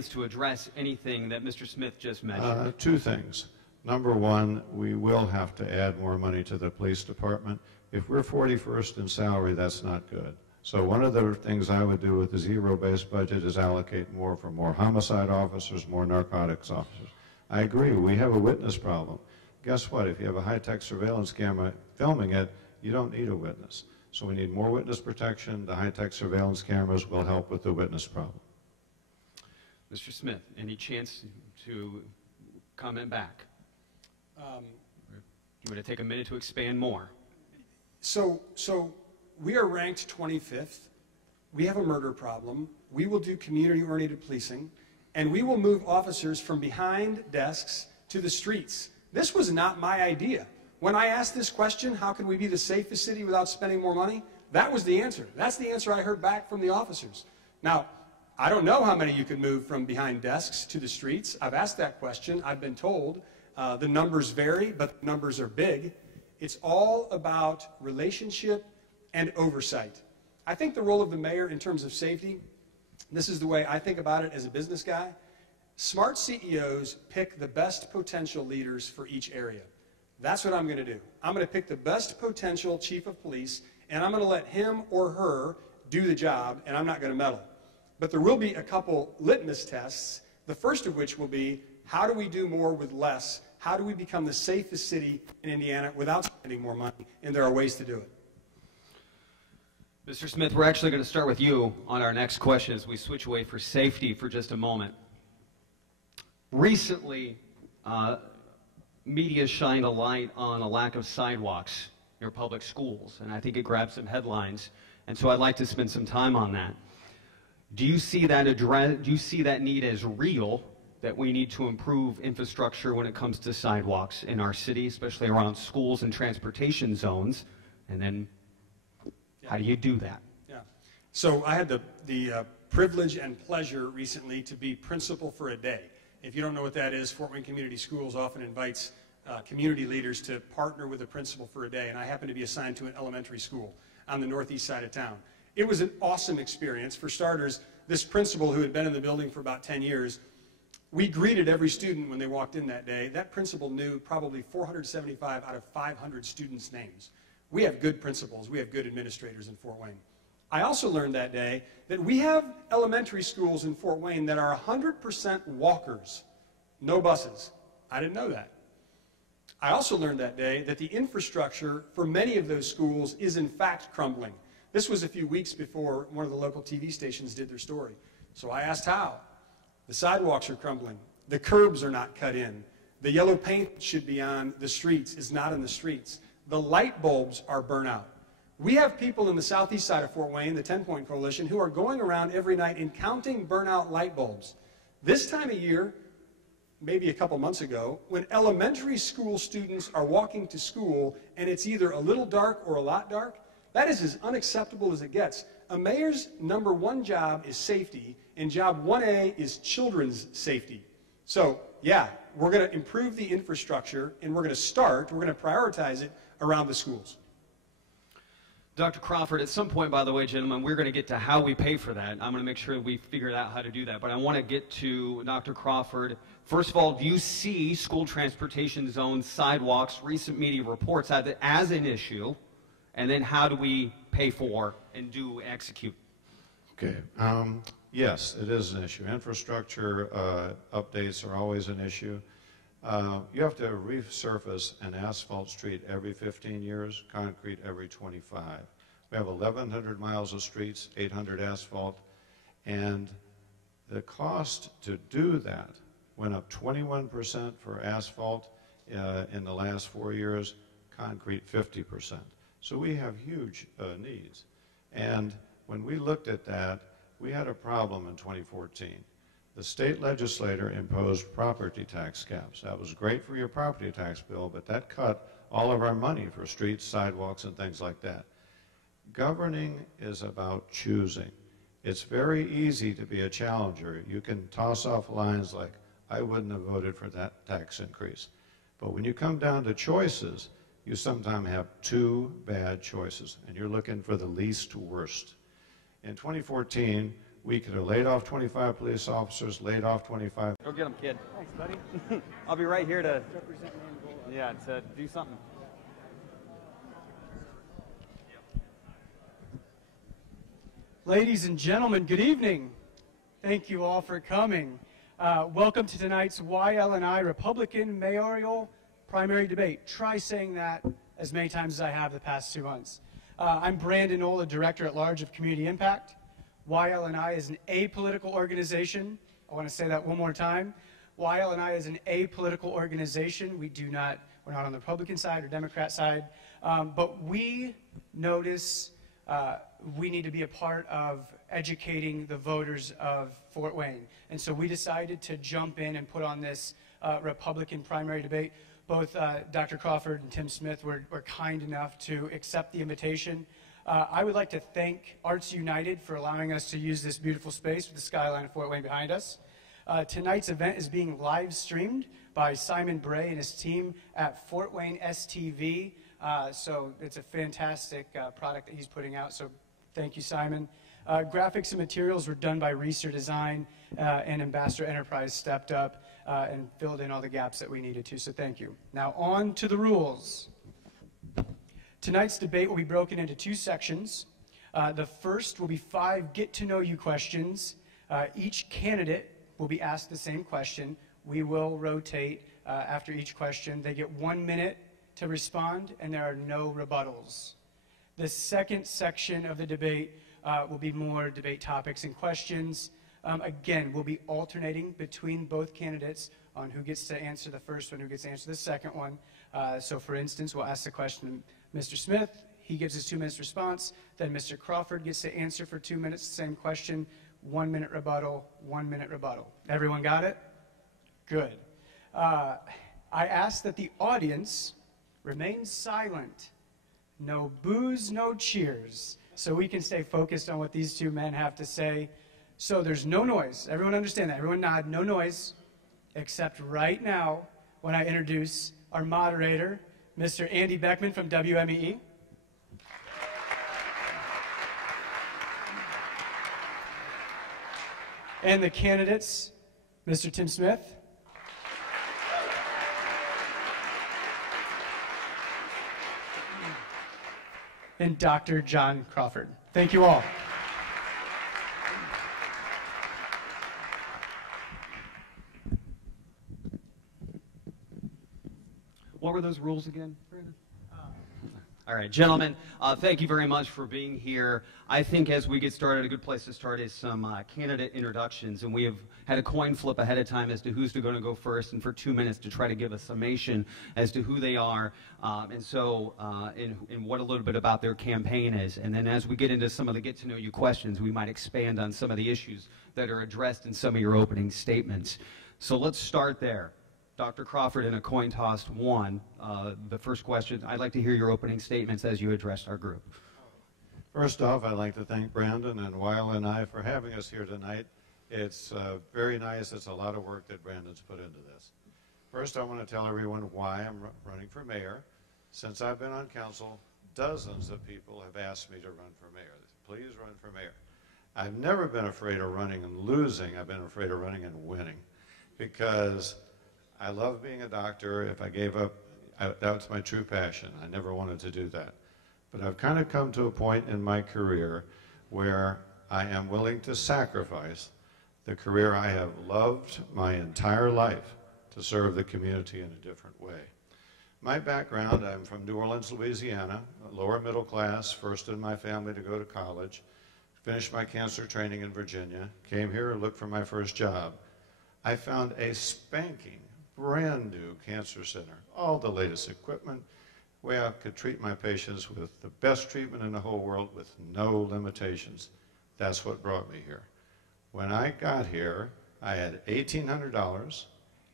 chance to address anything that Mr. Smith just mentioned. Two things. Number one, we will have to add more money to the police department. If we're 41st in salary, that's not good. So one of the things I would do with the zero-based budget is allocate more for more homicide officers, more narcotics officers. I agree, we have a witness problem. Guess what? If you have a high-tech surveillance camera filming it, you don't need a witness. So we need more witness protection. The high-tech surveillance cameras will help with the witness problem. Mr. Smith, any chance to comment back? You want to take a minute to expand more? So we are ranked 25th. We have a murder problem. We will do community-oriented policing, and we will move officers from behind desks to the streets. This was not my idea. When I asked this question, how can we be the safest city without spending more money? That was the answer. That's the answer I heard back from the officers. Now, I don't know how many you can move from behind desks to the streets. I've asked that question. I've been told the numbers vary, but the numbers are big. It's all about relationship and oversight. I think the role of the mayor in terms of safety, this is the way I think about it as a business guy. Smart CEOs pick the best potential leaders for each area. That's what I'm going to do. I'm going to pick the best potential chief of police, and I'm going to let him or her do the job, and I'm not going to meddle. But there will be a couple litmus tests, the first of which will be, how do we do more with less? How do we become the safest city in Indiana without spending more money? And there are ways to do it. Mr. Smith, we're actually going to start with you on our next question as we switch away for safety for just a moment. Recently, media shined a light on a lack of sidewalks near public schools, and I think it grabbed some headlines, and so I'd like to spend some time on that. Do you see that need as real, that we need to improve infrastructure when it comes to sidewalks in our city, especially around schools and transportation zones? And then how do you do that? Yeah. So I had the privilege and pleasure recently to be principal for a day. If you don't know what that is, Fort Wayne Community Schools often invites community leaders to partner with a principal for a day, and I happened to be assigned to an elementary school on the northeast side of town. It was an awesome experience. For starters, this principal who had been in the building for about 10 years, we greeted every student when they walked in that day. That principal knew probably 475 out of 500 students' names. We have good principals. We have good administrators in Fort Wayne. I also learned that day that we have elementary schools in Fort Wayne that are 100% walkers, no buses. I didn't know that. I also learned that day that the infrastructure for many of those schools is in fact crumbling. This was a few weeks before one of the local TV stations did their story. So I asked how. The sidewalks are crumbling. The curbs are not cut in. The yellow paint should be on the streets is not in the streets. The light bulbs are burnt out. We have people in the southeast side of Fort Wayne, the 10-Point Coalition, who are going around every night and counting burnt-out light bulbs. This time of year, maybe a couple months ago, when elementary school students are walking to school and it's either a little dark or a lot dark, that is as unacceptable as it gets. A mayor's #1 job is safety, and job 1A is children's safety. So, yeah, we're going to improve the infrastructure, and we're going to prioritize it around the schools. Dr. Crawford, at some point, by the way, gentlemen, we're going to get to how we pay for that. I'm going to make sure we figure out how to do that. But I want to get to Dr. Crawford. First of all, do you see school transportation zones, sidewalks, recent media reports as an issue? And then how do we pay for and execute? Okay. Yes, it is an issue. Infrastructure updates are always an issue. You have to resurface an asphalt street every 15 years, concrete every 25. We have 1,100 miles of streets, 800 asphalt, and the cost to do that went up 21% for asphalt in the last 4 years, concrete 50%. So we have huge needs. And when we looked at that, we had a problem in 2014. The state legislator imposed property tax caps. That was great for your property tax bill, but that cut all of our money for streets, sidewalks, and things like that. Governing is about choosing. It's very easy to be a challenger. You can toss off lines like, I wouldn't have voted for that tax increase. But when you come down to choices, you sometimes have two bad choices, and you're looking for the least worst. In 2014, We could have laid off 25 police officers, laid off 25. Go get him, kid. Thanks, buddy. I'll be right here to do something. Ladies and gentlemen, good evening. Thank you all for coming. Welcome to tonight's YL&I Republican mayoral primary debate. Try saying that as many times as I have the past 2 months. I'm Brandon Ola, Director at Large of Community Impact. YL&I is an apolitical organization. I want to say that one more time. YL&I is an apolitical organization. We're not on the Republican side or Democrat side, but we notice we need to be a part of educating the voters of Fort Wayne. And so we decided to jump in and put on this Republican primary debate. Both Dr. Crawford and Tim Smith were kind enough to accept the invitation. I would like to thank Arts United for allowing us to use this beautiful space with the skyline of Fort Wayne behind us. Tonight's event is being live streamed by Simon Bray and his team at Fort Wayne STV. So it's a fantastic product that he's putting out. So thank you, Simon. Graphics and materials were done by Research Design, and Ambassador Enterprise stepped up and filled in all the gaps that we needed to. So thank you. Now on to the rules. Tonight's debate will be broken into 2 sections. The first will be 5 get-to-know-you questions. Each candidate will be asked the same question. We will rotate after each question. They get 1 minute to respond, and there are no rebuttals. The second section of the debate will be more debate topics and questions. Again, we'll be alternating between both candidates on who gets to answer the first one, who gets to answer the second one. So for instance, we'll ask the question to Mr. Smith. He gives his 2 minutes response. Then Mr. Crawford gets to answer for 2 minutes, the same question. 1 minute rebuttal, 1 minute rebuttal. Everyone got it? Good. I ask that the audience remain silent. No boos, no cheers, so we can stay focused on what these 2 men have to say. So there's no noise. Everyone understand that? Everyone nod, no noise, except right now when I introduce our moderator, Mr. Andy Beckman from WMEE. And the candidates, Mr. Tim Smith. And Dr. John Crawford. Thank you all. What were those rules again, Brandon? All right, gentlemen, thank you very much for being here. I think as we get started, a good place to start is some candidate introductions, and we have had a coin flip ahead of time as to who's going to go first, and for 2 minutes to try to give a summation as to who they are, and what a little bit about their campaign is. And then as we get into some of the get-to-know-you questions, we might expand on some of the issues that are addressed in some of your opening statements. So let's start there. Dr. Crawford, in a coin toss one, the first question, I'd like to hear your opening statements as you address our group. First off, I'd like to thank Brandon and YL&I for having us here tonight. It's very nice. It's a lot of work that Brandon's put into this. First, I want to tell everyone why I'm running for mayor. Since I've been on council, dozens of people have asked me to run for mayor. Please run for mayor. I've never been afraid of running and losing. I've been afraid of running and winning, because I love being a doctor. If I gave up, that's my true passion. I never wanted to do that. But I've kind of come to a point in my career where I am willing to sacrifice the career I have loved my entire life to serve the community in a different way. My background, I'm from New Orleans, Louisiana, lower middle class, first in my family to go to college, finished my cancer training in Virginia, came here to look for my first job. I found a spanking brand new cancer center, all the latest equipment, where I could treat my patients with the best treatment in the whole world with no limitations. That's what brought me here. When I got here, I had $1,800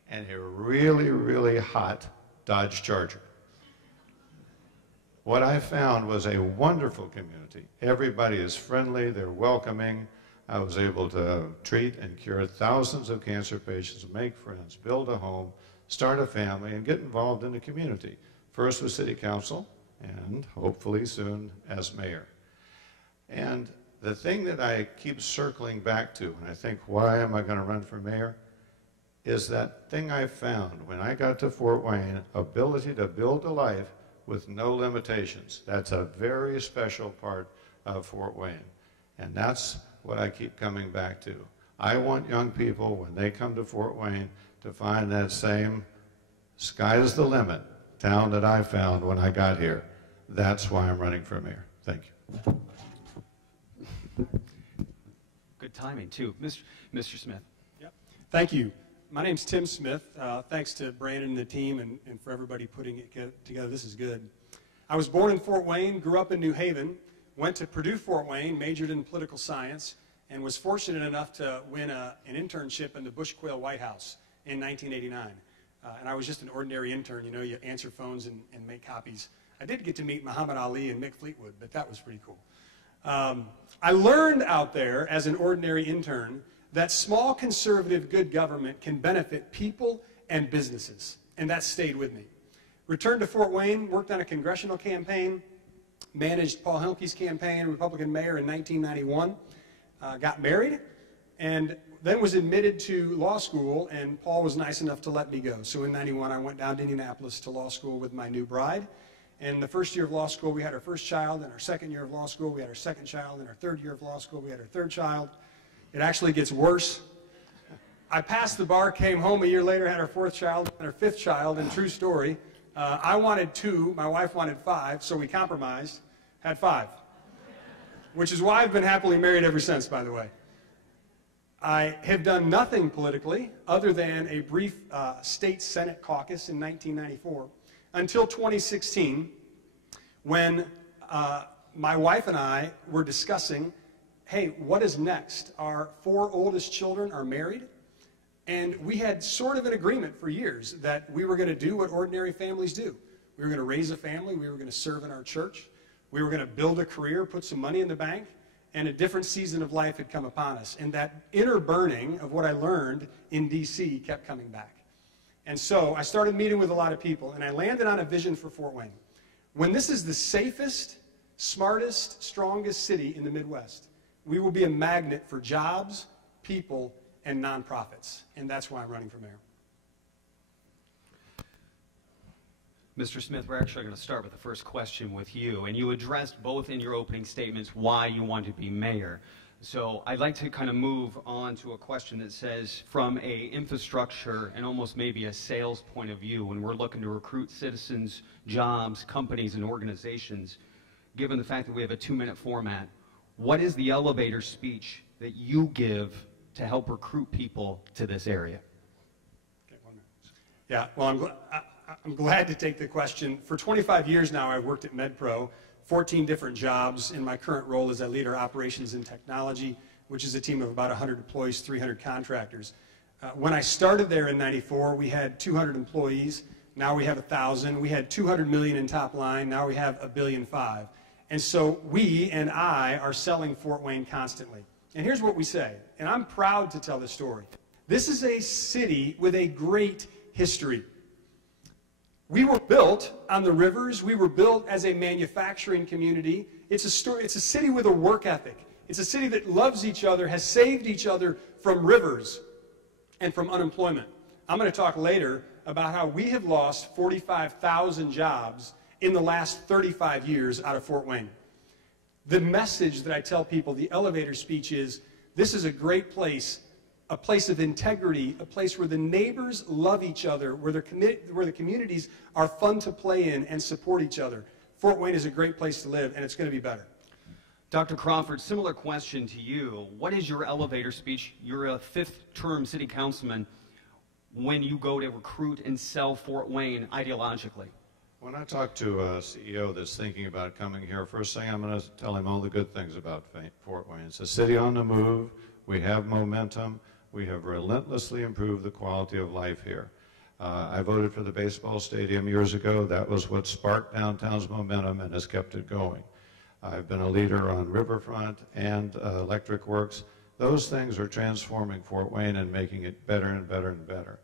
and a really, really hot Dodge Charger. What I found was a wonderful community. Everybody is friendly, they're welcoming. I was able to treat and cure thousands of cancer patients, make friends, build a home, start a family, and get involved in the community. First with city council, and hopefully soon as mayor. And The thing that I keep circling back to, and I think, why am I going to run for mayor, is that thing I found when I got to Fort Wayne, ability to build a life with no limitations. That's a very special part of Fort Wayne. And that's what I keep coming back to. I want young people, when they come to Fort Wayne, to find that same sky's the limit town that I found when I got here. That's why I'm running for mayor. Thank you. Good timing, too. Mr. Smith. Yep. Thank you. My name's Tim Smith. Thanks to Brandon and the team and for everybody putting it together. This is good. I was born in Fort Wayne, grew up in New Haven, went to Purdue Fort Wayne, majored in political science, and was fortunate enough to win an internship in the Bush Quail White House in 1989. And I was just an ordinary intern. You know, you answer phones and make copies. I did get to meet Muhammad Ali and Mick Fleetwood, but that was pretty cool. I learned out there as an ordinary intern that small conservative good government can benefit people and businesses, and that stayed with me. Returned to Fort Wayne, worked on a congressional campaign, managed Paul Hilke's campaign, Republican mayor, in 1991, got married, and then was admitted to law school, and Paul was nice enough to let me go. So in 91, I went down to Indianapolis to law school with my new bride. And the first year of law school, we had our first child. In our second year of law school, we had our second child. In our third year of law school, we had our third child. It actually gets worse. I passed the bar, came home a year later, had our fourth child, and our fifth child, and true story. I wanted 2, my wife wanted 5, so we compromised, had 5. Which is why I've been happily married ever since, by the way. I have done nothing politically other than a brief state Senate caucus in 1994 until 2016 when my wife and I were discussing, hey, what is next? Our 4 oldest children are married, and we had sort of an agreement for years that we were going to do what ordinary families do. We were going to raise a family, we were going to serve in our church, we were going to build a career, put some money in the bank, and a different season of life had come upon us. And that inner burning of what I learned in D.C. kept coming back. And so I started meeting with a lot of people, and I landed on a vision for Fort Wayne. When this is the safest, smartest, strongest city in the Midwest, we will be a magnet for jobs, people, and nonprofits. And that's why I'm running for mayor. Mr. Smith, we're actually going to start with the first question with you. And you addressed both in your opening statements why you want to be mayor. So I'd like to kind of move on to a question that says, from a infrastructure and almost maybe a sales point of view, when we're looking to recruit citizens, jobs, companies, and organizations, given the fact that we have a 2-minute format, what is the elevator speech that you give to help recruit people to this area? Okay, 1 minute. Yeah, well, I'm glad to take the question. For 25 years now, I've worked at MedPro, 14 different jobs. In my current role as I lead our operations and technology, which is a team of about 100 employees, 300 contractors. When I started there in 94, we had 200 employees. Now we have 1,000. We had 200 million in top line. Now we have $1.5 billion. And so we and I are selling Fort Wayne constantly. And here's what we say, and I'm proud to tell this story. This is a city with a great history. We were built on the rivers. We were built as a manufacturing community. It's a city with a work ethic. It's a city that loves each other, has saved each other from rivers and from unemployment. I'm going to talk later about how we have lost 45,000 jobs in the last 35 years out of Fort Wayne. The message that I tell people, the elevator speech is, this is a great place, a place of integrity, a place where the neighbors love each other, where the communities are fun to play in and support each other. Fort Wayne is a great place to live, and it's going to be better. Dr. Crawford, similar question to you. What is your elevator speech? You're a 5th-term city councilman when you go to recruit and sell Fort Wayne ideologically. When I talk to a CEO that's thinking about coming here, first thing I'm going to tell him all the good things about Fort Wayne. It's a city on the move. We have momentum. We have relentlessly improved the quality of life here. I voted for the baseball stadium years ago. That was what sparked downtown's momentum and has kept it going. I've been a leader on Riverfront and Electric Works. Those things are transforming Fort Wayne and making it better and better and better.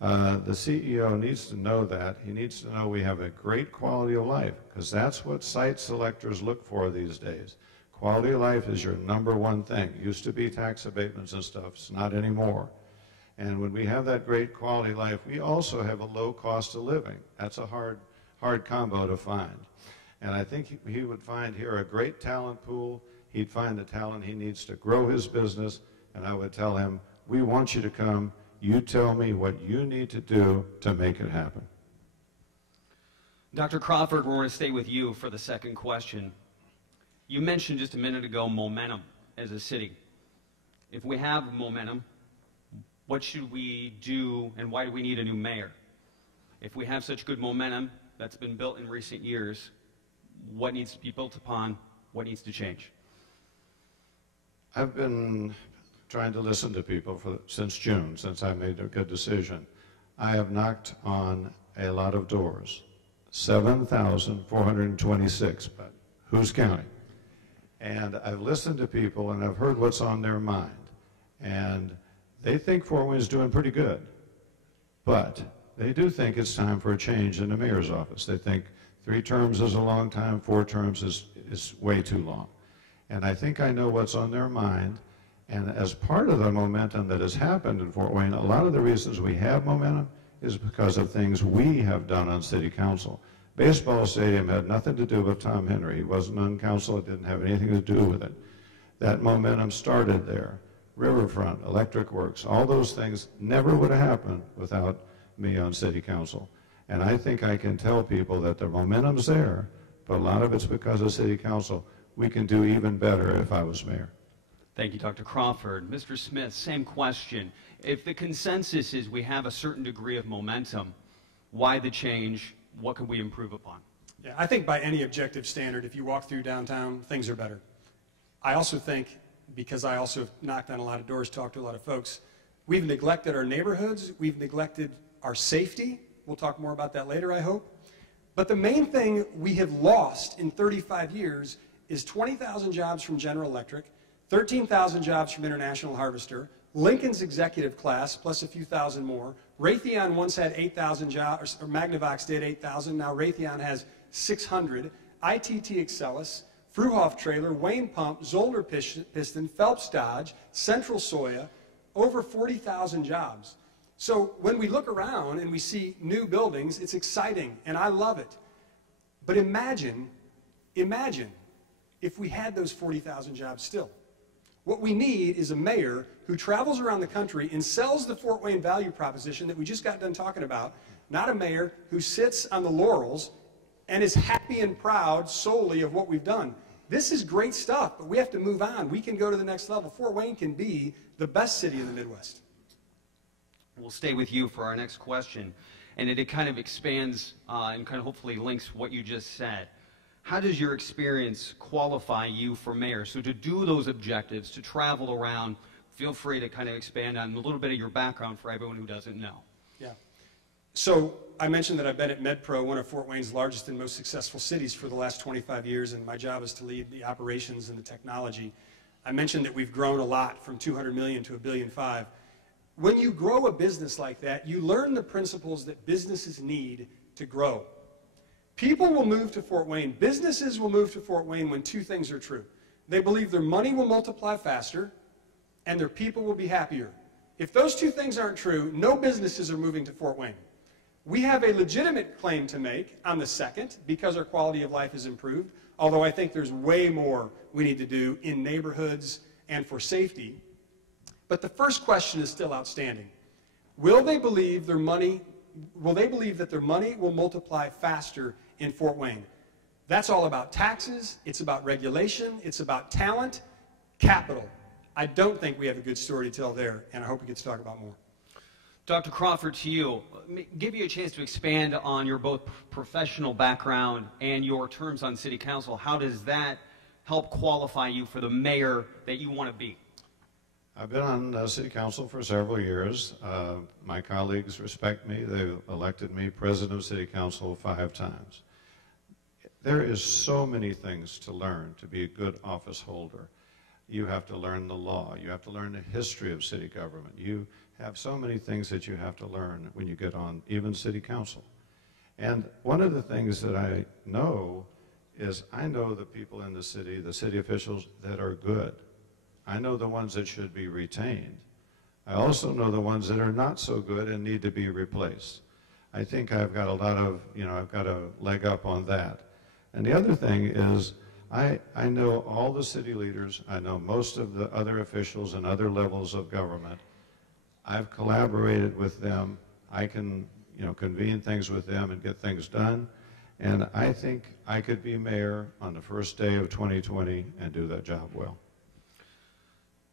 The CEO needs to know that. He needs to know we have a great quality of life, because that's what site selectors look for these days. Quality of life is your #1 thing. It used to be tax abatements and stuff. It's not anymore. And when we have that great quality of life, we also have a low cost of living. That's a hard combo to find. And I think he would find here a great talent pool. He'd find the talent he needs to grow his business. And I would tell him, we want you to come. You tell me what you need to do to make it happen. Dr. Crawford, we're going to stay with you for the second question. You mentioned just a minute ago momentum as a city. If we have momentum, what should we do and why do we need a new mayor? If we have such good momentum that's been built in recent years, what needs to be built upon? What needs to change? I've been trying to listen to people since June, since I made a good decision. I have knocked on a lot of doors, 7,426, but who's counting? And I've listened to people and I've heard what's on their mind. And they think Fort Wayne's doing pretty good, but they do think it's time for a change in the mayor's office. They think 3 terms is a long time, 4 terms is way too long. And I think I know what's on their mind. And as part of the momentum that has happened in Fort Wayne, a lot of the reasons we have momentum is because of things we have done on city council. Baseball stadium had nothing to do with Tom Henry. He wasn't on council. It didn't have anything to do with it. That momentum started there. Riverfront, Electric Works, all those things never would have happened without me on city council. And I think I can tell people that the momentum's there, but a lot of it's because of city council. We can do even better if I was mayor. Thank you, Dr. Crawford. Mr. Smith, same question. If the consensus is we have a certain degree of momentum, why the change? What can we improve upon? Yeah, I think by any objective standard, if you walk through downtown, things are better. I also think, because I also have knocked on a lot of doors, talked to a lot of folks, we've neglected our neighborhoods, we've neglected our safety. We'll talk more about that later, I hope. But the main thing we have lost in 35 years is 20,000 jobs from General Electric, 13,000 jobs from International Harvester, Lincoln's executive class, plus a few thousand more. Raytheon once had 8,000 jobs, or Magnavox did 8,000. Now Raytheon has 600. ITT Excelis, Fruhoff Trailer, Wayne Pump, Zolder Piston, Phelps Dodge, Central Soya, over 40,000 jobs. So when we look around and we see new buildings, it's exciting, and I love it. But imagine if we had those 40,000 jobs still. What we need is a mayor who travels around the country and sells the Fort Wayne value proposition that we just got done talking about, not a mayor who sits on the laurels and is happy and proud solely of what we've done. This is great stuff, but we have to move on. We can go to the next level. Fort Wayne can be the best city in the Midwest. We'll stay with you for our next question, and it kind of expands and kind of hopefully links what you just said. How does your experience qualify you for mayor? So to do those objectives, to travel around, feel free to kind of expand on a little bit of your background for everyone who doesn't know. Yeah. So I mentioned that I've been at MedPro, one of Fort Wayne's largest and most successful cities for the last 25 years, and my job is to lead the operations and the technology. I mentioned that we've grown a lot from 200 million to $1.5 billion. When you grow a business like that, you learn the principles that businesses need to grow. People will move to Fort Wayne. Businesses will move to Fort Wayne when 2 things are true. They believe their money will multiply faster and their people will be happier. If those 2 things aren't true, no businesses are moving to Fort Wayne. We have a legitimate claim to make on the second because our quality of life has improved, although I think there's way more we need to do in neighborhoods and for safety. But the first question is still outstanding. Will they believe that their money will multiply faster in Fort Wayne? That's all about taxes, it's about regulation, it's about talent, capital. I don't think we have a good story to tell there, and I hope we get to talk about more. Dr. Crawford, to you, give you a chance to expand on your both professional background and your terms on city council. How does that help qualify you for the mayor that you want to be? I've been on city council for several years. My colleagues respect me. They've elected me president of city council 5 times. There is so many things to learn to be a good office holder. You have to learn the law. You have to learn the history of city government. You have so many things that you have to learn when you get on even city council. And one of the things that I know is I know the people in the city officials that are good. I know the ones that should be retained. I also know the ones that are not so good and need to be replaced. I think I've got a lot of, I've got a leg up on that. And the other thing is, I know all the city leaders, I know most of the other officials and other levels of government. I've collaborated with them. I can, convene things with them and get things done. And I think I could be mayor on the first day of 2020 and do that job well.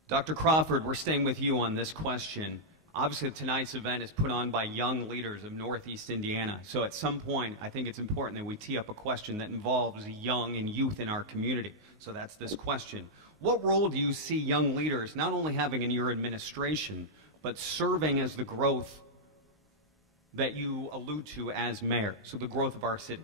Dr. Crawford, we're staying with you on this question. Obviously, tonight's event is put on by young leaders of Northeast Indiana. So at some point, I think it's important that we tee up a question that involves young and youth in our community. So that's this question. What role do you see young leaders not only having in your administration, but serving as the growth that you allude to as mayor, so the growth of our city?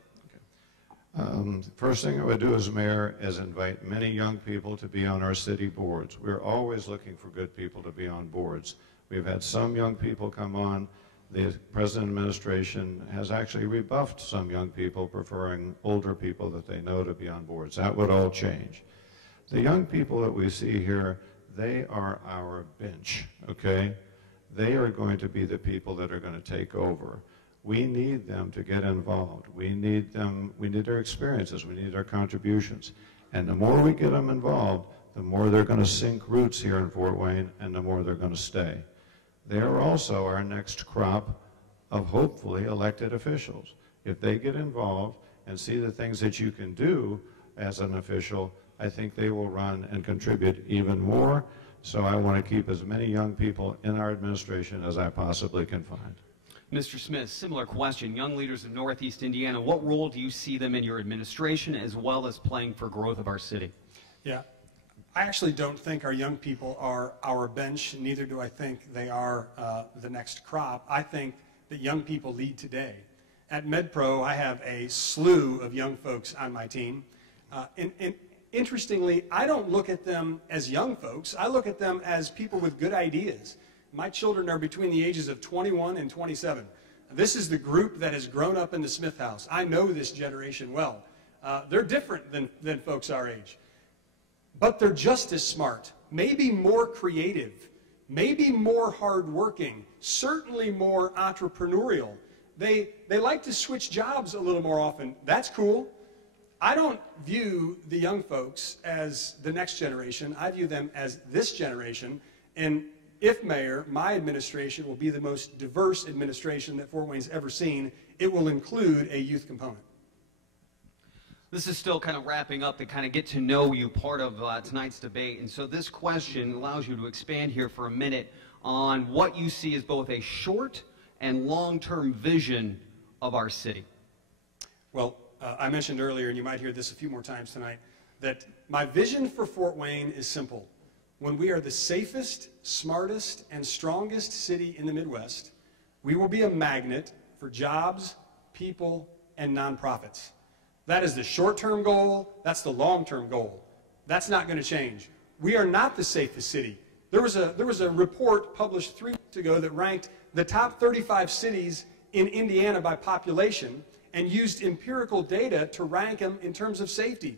First thing I would do as mayor is invite many young people to be on our city boards. We're always looking for good people to be on boards. We've had some young people come on. The present administration has actually rebuffed some young people, preferring older people that they know to be on boards. That would all change. The young people that we see here, they are our bench, okay? They are going to be the people that are going to take over. We need them to get involved. We need them, we need their experiences, we need their contributions. And the more we get them involved, the more they're going to sink roots here in Fort Wayne, and the more they're going to stay. They are also our next crop of hopefully elected officials. If they get involved and see the things that you can do as an official, I think they will run and contribute even more. So I want to keep as many young people in our administration as I possibly can find. Mr. Smith, similar question. Young leaders of Northeast Indiana, what role do you see them in your administration as well as playing for growth of our city? Yeah. I actually don't think our young people are our bench, neither do I think they are the next crop. I think that young people lead today. At MedPro, I have a slew of young folks on my team. And interestingly, I don't look at them as young folks. I look at them as people with good ideas. My children are between the ages of 21 and 27. This is the group that has grown up in the Smith house. I know this generation well. They're different than folks our age. But they're just as smart, maybe more creative, maybe more hardworking, certainly more entrepreneurial. They like to switch jobs a little more often. That's cool. I don't view the young folks as the next generation. I view them as this generation. And if mayor, my administration will be the most diverse administration that Fort Wayne's ever seen. It will include a youth component. This is still kind of wrapping up the kind of get to know you part of tonight's debate. And so this question allows you to expand here for a minute on what you see as both a short and long-term vision of our city. Well, I mentioned earlier, and you might hear this a few more times tonight, that my vision for Fort Wayne is simple. When we are the safest, smartest, and strongest city in the Midwest, we will be a magnet for jobs, people, and nonprofits. That is the short-term goal. That's the long-term goal. That's not going to change. We are not the safest city. There was a report published 3 weeks ago that ranked the top 35 cities in Indiana by population and used empirical data to rank them in terms of safety.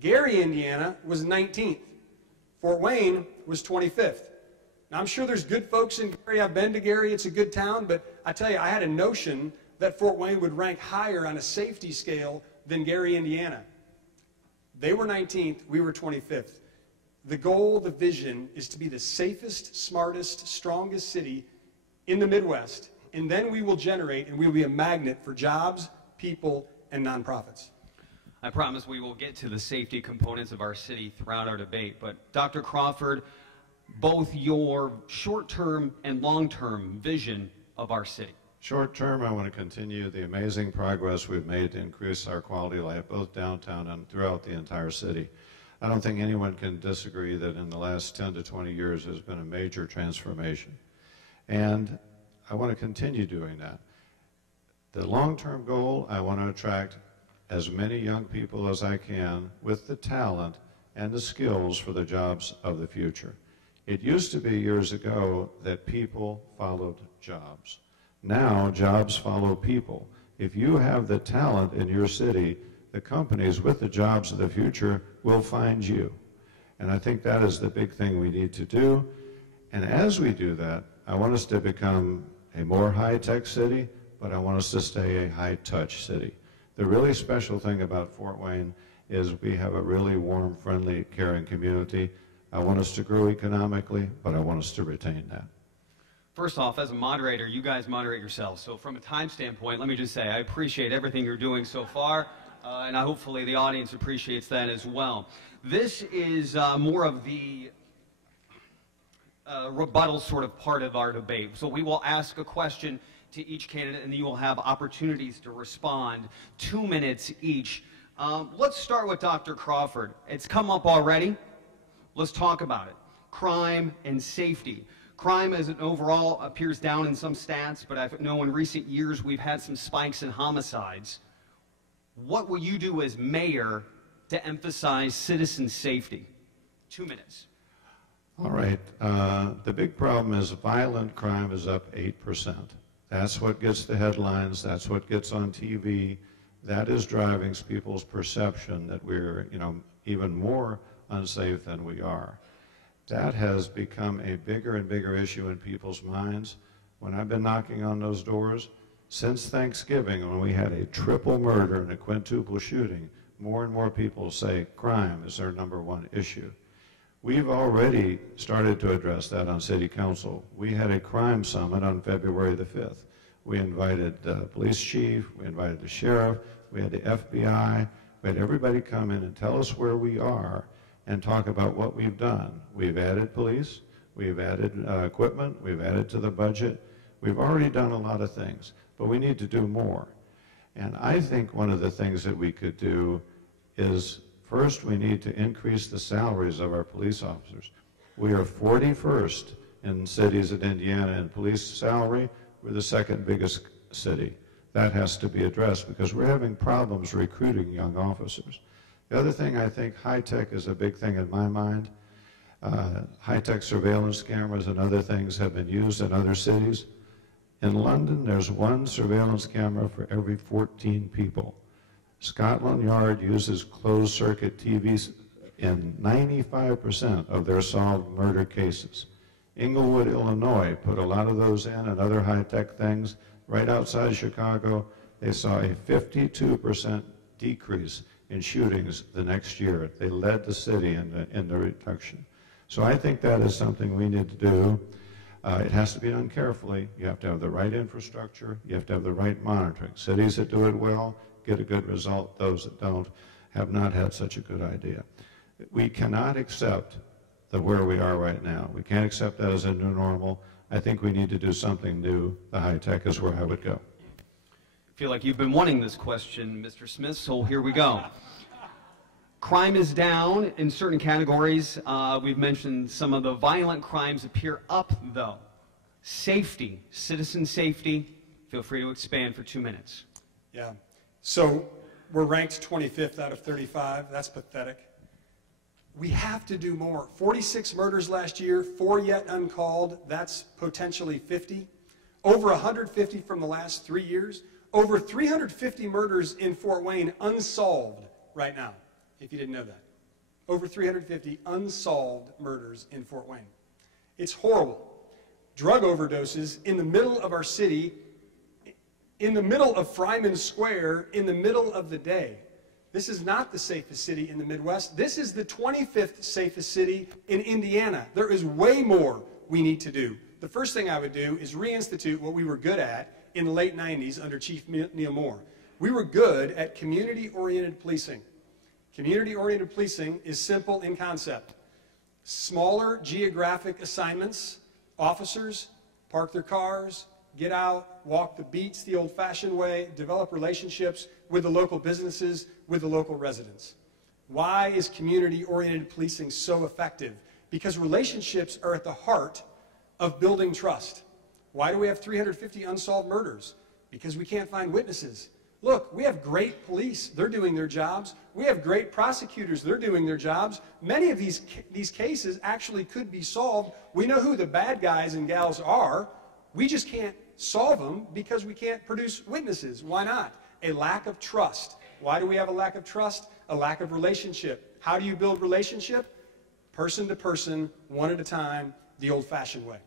Gary, Indiana was 19th. Fort Wayne was 25th. Now, I'm sure there's good folks in Gary. I've been to Gary. It's a good town. But I tell you, I had a notion that Fort Wayne would rank higher on a safety scale than Gary, Indiana. They were 19th. We were 25th. The goal, the vision, is to be the safest, smartest, strongest city in the Midwest. And then we will generate and we will be a magnet for jobs, people, and nonprofits. I promise we will get to the safety components of our city throughout our debate. But Dr. Crawford, both your short-term and long-term vision of our city. Short term, I want to continue the amazing progress we've made to increase our quality of life, both downtown and throughout the entire city. I don't think anyone can disagree that in the last 10 to 20 years there's been a major transformation. And I want to continue doing that. The long-term goal, I want to attract as many young people as I can with the talent and the skills for the jobs of the future. It used to be years ago that people followed jobs. Now, jobs follow people. If you have the talent in your city, the companies with the jobs of the future will find you. And I think that is the big thing we need to do. And as we do that, I want us to become a more high-tech city, but I want us to stay a high-touch city. The really special thing about Fort Wayne is we have a really warm, friendly, caring community. I want us to grow economically, but I want us to retain that. First off, as a moderator, you guys moderate yourselves. So from a time standpoint, let me just say I appreciate everything you're doing so far, and hopefully the audience appreciates that as well. This is more of the rebuttal sort of part of our debate. So we will ask a question to each candidate, and you will have opportunities to respond, 2 minutes each. Let's start with Dr. Crawford. It's come up already. Let's talk about it. Crime and safety. Crime as an overall appears down in some stats, but I know in recent years we've had some spikes in homicides. What will you do as mayor to emphasize citizen safety? 2 minutes. All right. The big problem is violent crime is up 8%. That's what gets the headlines. That's what gets on TV. That is driving people's perception that we're, even more unsafe than we are. That has become a bigger and bigger issue in people's minds. When I've been knocking on those doors, since Thanksgiving, when we had a triple murder and a quintuple shooting, more and more people say crime is their #1 issue. We've already started to address that on City Council. We had a crime summit on February the 5th. We invited the police chief, we invited the sheriff, we had the FBI, we had everybody come in and tell us where we are and talk about what we've done. We've added police, we've added equipment, we've added to the budget. We've already done a lot of things, but we need to do more. And I think one of the things that we could do is, first, we need to increase the salaries of our police officers. We are 41st in cities in Indiana in police salary. We're the second biggest city. That has to be addressed because we're having problems recruiting young officers. The other thing, I think high-tech is a big thing in my mind. High-tech surveillance cameras and other things have been used in other cities. In London, there's 1 surveillance camera for every 14 people. Scotland Yard uses closed-circuit TVs in 95% of their solved murder cases. Inglewood, Illinois, put a lot of those in and other high-tech things. Right outside Chicago, they saw a 52% decrease in shootings the next year. They led the city in the reduction. So I think that is something we need to do. It has to be done carefully. You have to have the right infrastructure. You have to have the right monitoring. Cities that do it well get a good result. Those that don't have not had such a good idea. We cannot accept where we are right now. We can't accept that as a new normal. I think we need to do something new. The high-tech is where I would go. I feel like you've been wanting this question, Mr. Smith, so here we go. Crime is down in certain categories. We've mentioned some of the violent crimes appear up, though. Safety, citizen safety. Feel free to expand for 2 minutes. Yeah. So we're ranked 25th out of 35. That's pathetic. We have to do more. 46 murders last year, 4 yet uncalled. That's potentially 50. Over 150 from the last 3 years. Over 350 murders in Fort Wayne unsolved right now, if you didn't know that. Over 350 unsolved murders in Fort Wayne. It's horrible. Drug overdoses in the middle of our city, in the middle of Fryman Square, in the middle of the day. This is not the safest city in the Midwest. This is the 25th safest city in Indiana. There is way more we need to do. The first thing I would do is reinstitute what we were good at in the late 90s under Chief Neil Moore. We were good at community-oriented policing. Community-oriented policing is simple in concept. Smaller geographic assignments, officers park their cars, get out, walk the beats the old-fashioned way, develop relationships with the local businesses, with the local residents. Why is community-oriented policing so effective? Because relationships are at the heart of building trust. Why do we have 350 unsolved murders? Because we can't find witnesses. Look, we have great police. They're doing their jobs. We have great prosecutors. They're doing their jobs. Many of these cases actually could be solved. We know who the bad guys and gals are. We just can't solve them because we can't produce witnesses. Why not? A lack of trust. Why do we have a lack of trust? A lack of relationship. How do you build relationship? Person to person, one at a time, the old-fashioned way.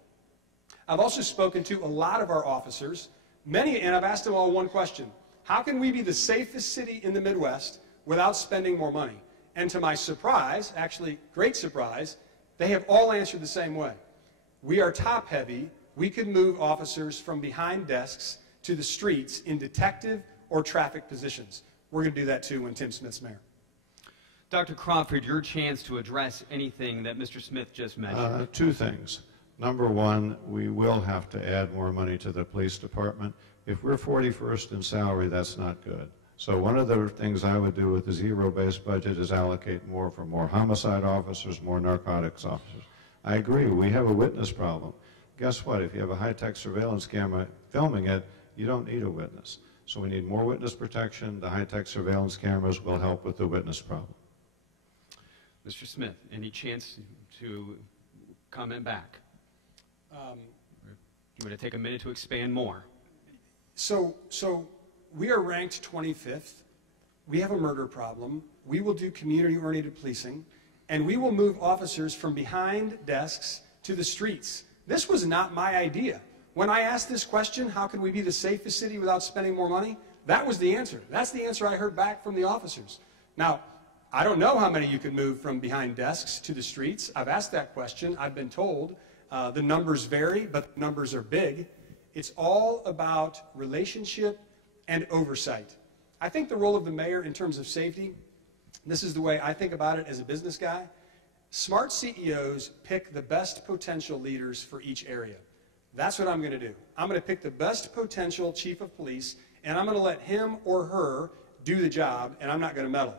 I've also spoken to a lot of our officers, many, and I've asked them all one question. How can we be the safest city in the Midwest without spending more money? And to my surprise, actually great surprise, they have all answered the same way. We are top-heavy. We can move officers from behind desks to the streets in detective or traffic positions. We're going to do that too when Tim Smith's mayor. Dr. Crawford, your chance to address anything that Mr. Smith just mentioned. Two things. Number one, we will have to add more money to the police department. If we're 41st in salary, that's not good. So one of the things I would do with the zero-based budget is allocate more for more homicide officers, more narcotics officers. I agree, we have a witness problem. Guess what? If you have a high-tech surveillance camera filming it, you don't need a witness. So we need more witness protection. The high-tech surveillance cameras will help with the witness problem. Mr. Smith, any chance to comment back? You want to take a minute to expand more? So we are ranked 25th. We have a murder problem. We will do community-oriented policing, and we will move officers from behind desks to the streets. This was not my idea. When I asked this question, how can we be the safest city without spending more money? That was the answer. That's the answer I heard back from the officers. Now, I don't know how many you can move from behind desks to the streets. I've asked that question. I've been told the numbers vary, but the numbers are big. It's all about relationship and oversight. I think the role of the mayor in terms of safety, this is the way I think about it as a business guy. Smart CEOs pick the best potential leaders for each area. That's what I'm going to do. I'm going to pick the best potential chief of police, and I'm going to let him or her do the job, and I'm not going to meddle.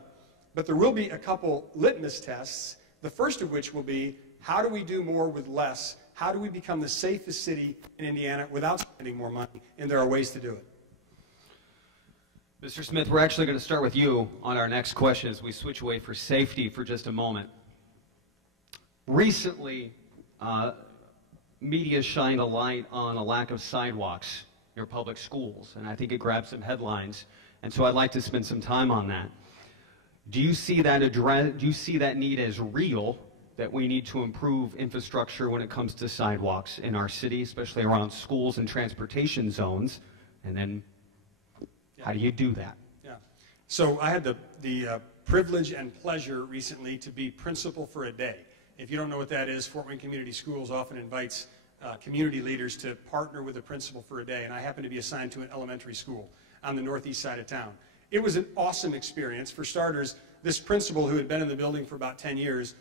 But there will be a couple litmus tests, the first of which will be, how do we do more with less? How do we become the safest city in Indiana without spending more money? And there are ways to do it. Mr. Smith, we're actually going to start with you on our next question as we switch away for safety for just a moment. Recently, media shined a light on a lack of sidewalks near public schools, and I think it grabbed some headlines, and so I'd like to spend some time on that. Do you see that need as real, that we need to improve infrastructure when it comes to sidewalks in our city, especially around schools and transportation zones? And then how do you do that? Yeah. So I had the privilege and pleasure recently to be principal for a day. If you don't know what that is, Fort Wayne Community Schools often invites community leaders to partner with a principal for a day, and I happened to be assigned to an elementary school on the northeast side of town. It was an awesome experience. For starters, this principal who had been in the building for about 10 years,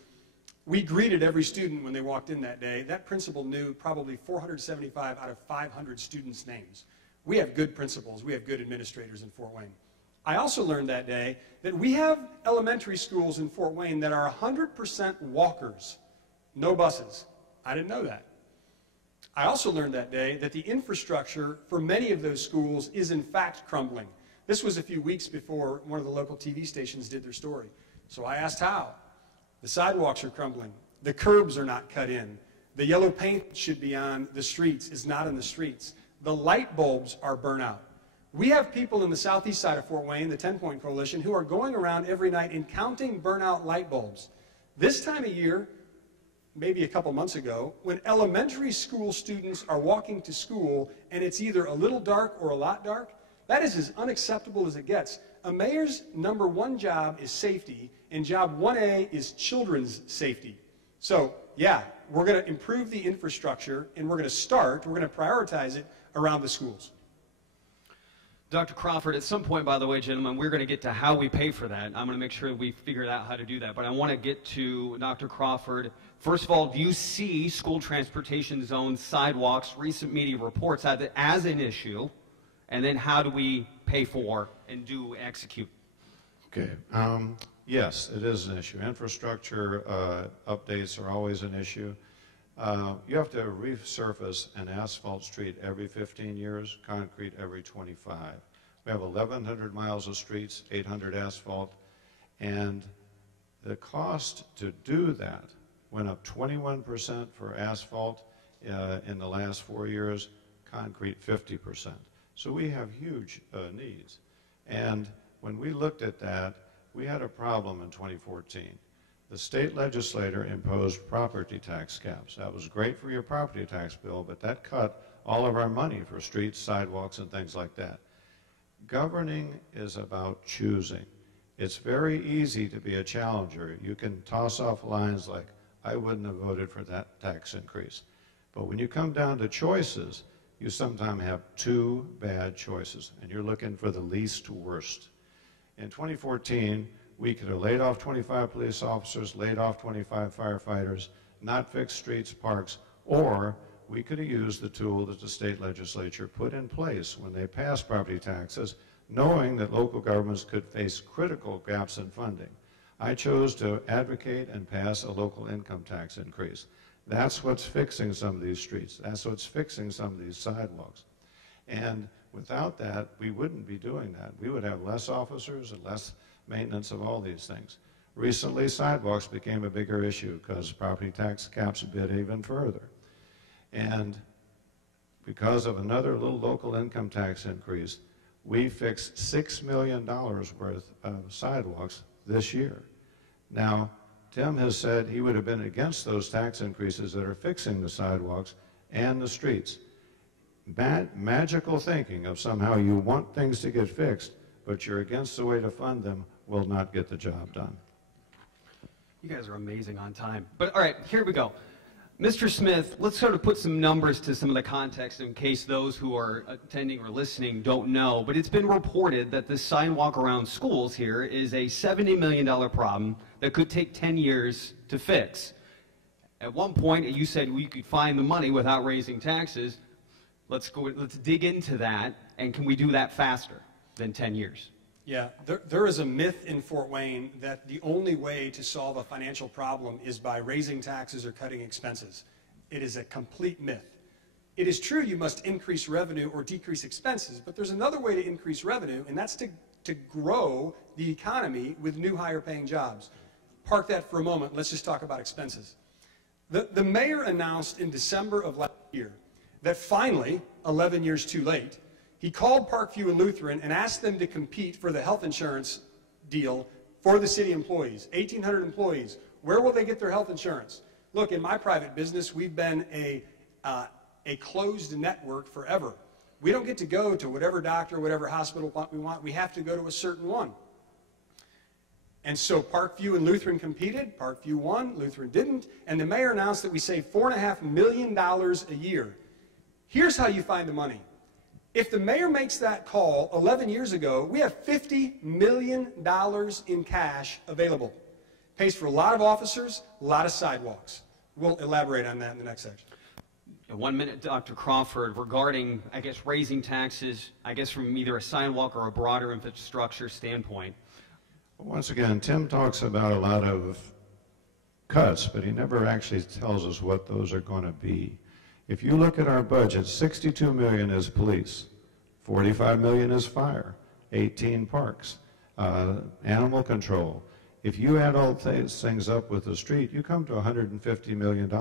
we greeted every student when they walked in that day. That principal knew probably 475 out of 500 students' names. We have good principals. We have good administrators in Fort Wayne. I also learned that day that we have elementary schools in Fort Wayne that are 100% walkers, no buses. I didn't know that. I also learned that day that the infrastructure for many of those schools is in fact crumbling. This was a few weeks before one of the local TV stations did their story. So I asked how. The sidewalks are crumbling. The curbs are not cut in. The yellow paint should be on the streets is not in the streets. The light bulbs are burnt out. We have people in the southeast side of Fort Wayne, the 10-Point Coalition, who are going around every night and counting burnout light bulbs. This time of year, maybe a couple months ago, when elementary school students are walking to school and it's either a little dark or a lot dark, that is as unacceptable as it gets. A mayor's number one job is safety, and job 1A is children's safety. So, yeah, we're going to improve the infrastructure, and we're going to prioritize it around the schools. Dr. Crawford, at some point, by the way, gentlemen, we're going to get to how we pay for that. I'm going to make sure we figure out how to do that. But I want to get to Dr. Crawford. First of all, do you see school transportation zones, sidewalks, recent media reports as an issue? And then how do we pay for and execute? Okay. Yes, it is an issue. Infrastructure updates are always an issue. You have to resurface an asphalt street every 15 years, concrete every 25. We have 1,100 miles of streets, 800 asphalt, and the cost to do that went up 21% for asphalt in the last 4 years, concrete 50%. So we have huge needs. And When we looked at that, we had a problem in 2014. The state legislature imposed property tax caps. That was great for your property tax bill, but that cut all of our money for streets, sidewalks, and things like that. Governing is about choosing. It's very easy to be a challenger. You can toss off lines like, I wouldn't have voted for that tax increase. But when you come down to choices, you sometimes have two bad choices, and you're looking for the least worst. In 2014, we could have laid off 25 police officers, laid off 25 firefighters, not fixed streets, parks, or we could have used the tool that the state legislature put in place when they passed property taxes, knowing that local governments could face critical gaps in funding. I chose to advocate and pass a local income tax increase. That's what's fixing some of these streets. That's what's fixing some of these sidewalks. And without that, we wouldn't be doing that. We would have less officers and less maintenance of all these things. Recently, sidewalks became a bigger issue because property tax caps bid even further. And because of another little local income tax increase, we fixed $6 million worth of sidewalks this year. Now, Tim has said he would have been against those tax increases that are fixing the sidewalks and the streets. Magical thinking of somehow you want things to get fixed, but you're against the way to fund them will not get the job done. You guys are amazing on time. But all right, here we go. Mr. Smith, let's sort of put some numbers to some of the context in case those who are attending or listening don't know. But it's been reported that the sidewalk around schools here is a $70 million problem that could take 10 years to fix. At one point, you said we could find the money without raising taxes. Let's dig into that, and can we do that faster than 10 years? Yeah, there is a myth in Fort Wayne that the only way to solve a financial problem is by raising taxes or cutting expenses. It is a complete myth. It is true you must increase revenue or decrease expenses, but there's another way to increase revenue, and that's to grow the economy with new higher paying jobs. Park that for a moment. Let's just talk about expenses. The mayor announced in December of last year that finally, 11 years too late, he called Parkview and Lutheran and asked them to compete for the health insurance deal for the city employees, 1,800 employees. Where will they get their health insurance? Look, in my private business, we've been a closed network forever. We don't get to go to whatever doctor, whatever hospital we want. We have to go to a certain one. And so Parkview and Lutheran competed. Parkview won, Lutheran didn't. And the mayor announced that we save $4.5 million a year. Here's how you find the money. If the mayor makes that call 11 years ago, we have $50 million in cash available. Pays for a lot of officers, a lot of sidewalks. We'll elaborate on that in the next section. 1 minute, Dr. Crawford, regarding, I guess, raising taxes, I guess from either a sidewalk or a broader infrastructure standpoint. Once again, Tim talks about a lot of cuts, but he never actually tells us what those are going to be. If you look at our budget, $62 million is police, $45 million is fire, 18 parks, animal control. If you add all these things up with the street, you come to $150 million.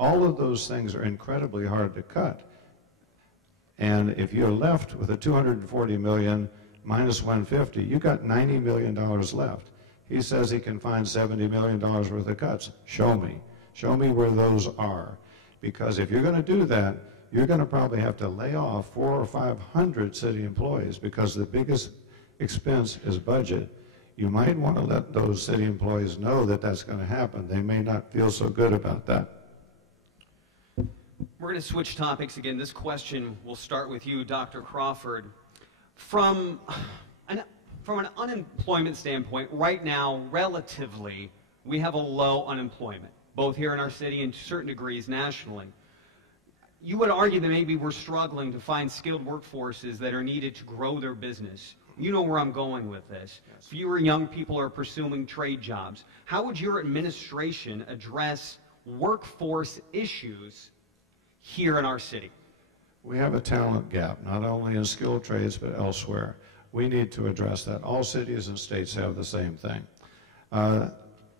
All of those things are incredibly hard to cut. And if you're left with a $240 million minus 150, you got $90 million left. He says he can find $70 million worth of cuts. Show me. Show me where those are. Because if you're going to do that, you're going to probably have to lay off 400 or 500 city employees because the biggest expense is budget. You might want to let those city employees know that that's going to happen. They may not feel so good about that. We're going to switch topics again. This question will start with you, Dr. Crawford. From an unemployment standpoint, right now, relatively, we have a low unemployment, both here in our city and to certain degrees nationally. You would argue that maybe we're struggling to find skilled workforces that are needed to grow their business. You know where I'm going with this. Yes. Fewer young people are pursuing trade jobs. How would your administration address workforce issues here in our city? We have a talent gap, not only in skilled trades, but elsewhere. We need to address that. All cities and states have the same thing.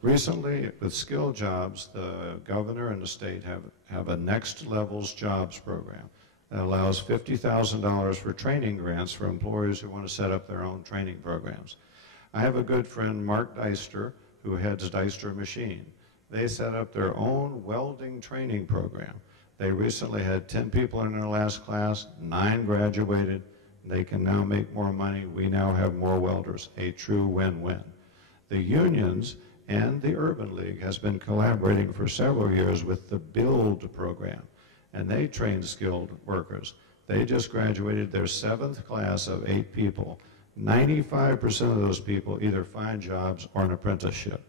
Recently, with skilled jobs, the governor and the state have a next levels jobs program. that allows $50,000 for training grants for employers who want to set up their own training programs. I have a good friend, Mark Deister, who heads Deister Machine. They set up their own welding training program. They recently had 10 people in their last class, 9 graduated. They can now make more money. We now have more welders, a true win-win. The unions and the Urban League has been collaborating for several years with the BUILD program, and they train skilled workers. They just graduated their 7th class of 8 people. 95% of those people either find jobs or an apprenticeship.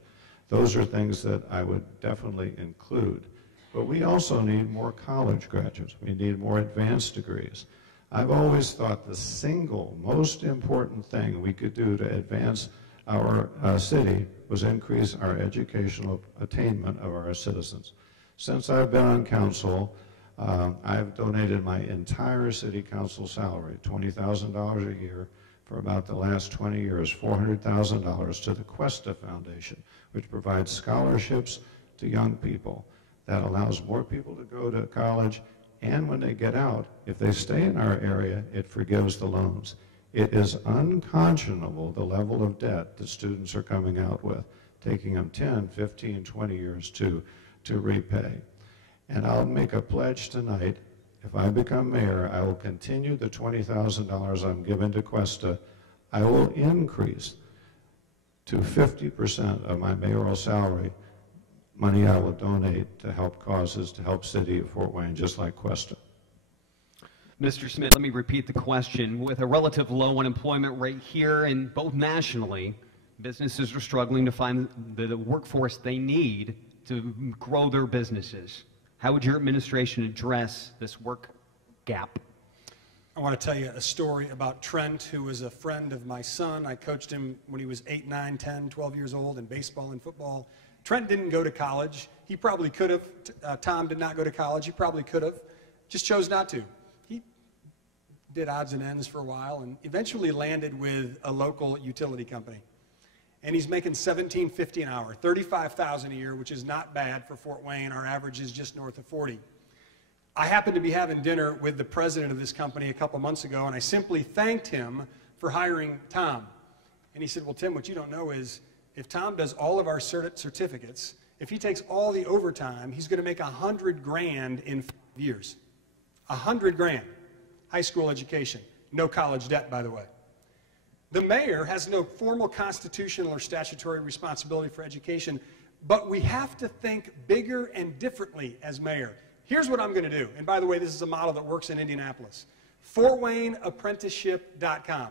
Those are things that I would definitely include. But we also need more college graduates. We need more advanced degrees. I've always thought the single most important thing we could do to advance our city was increase our educational attainment of our citizens. Since I've been on council, I've donated my entire city council salary, $20,000 a year, for about the last 20 years, $400,000 to the Cuesta Foundation, which provides scholarships to young people. That allows more people to go to college, and when they get out, if they stay in our area, it forgives the loans. It is unconscionable the level of debt that students are coming out with, taking them 10, 15, 20 years to repay. And I'll make a pledge tonight. If I become mayor, I will continue the $20,000 I'm giving to Cuesta. I will increase to 50% of my mayoral salary money I will donate to help causes, to help city of Fort Wayne, just like Cuesta. Mr. Smith, let me repeat the question. With a relative low unemployment rate here and both nationally, businesses are struggling to find the workforce they need to grow their businesses. How would your administration address this work gap? I want to tell you a story about Trent, who was a friend of my son. I coached him when he was 8, 9, 10, 12 years old in baseball and football. Trent didn't go to college. He probably could have. Tom did not go to college. He probably could have. Just chose not to. He did odds and ends for a while and eventually landed with a local utility company. And he's making $17.50 an hour, $35,000 a year, which is not bad for Fort Wayne. Our average is just north of 40. I happened to be having dinner with the president of this company a couple months ago, and I simply thanked him for hiring Tom. And he said, well, Tim, what you don't know is if Tom does all of our certificates, if he takes all the overtime, he's going to make $100,000 in 5 years. $100,000. High school education. No college debt, by the way. The mayor has no formal constitutional or statutory responsibility for education, but we have to think bigger and differently as mayor. Here's what I'm going to do. And by the way, this is a model that works in Indianapolis. FortWayneApprenticeship.com.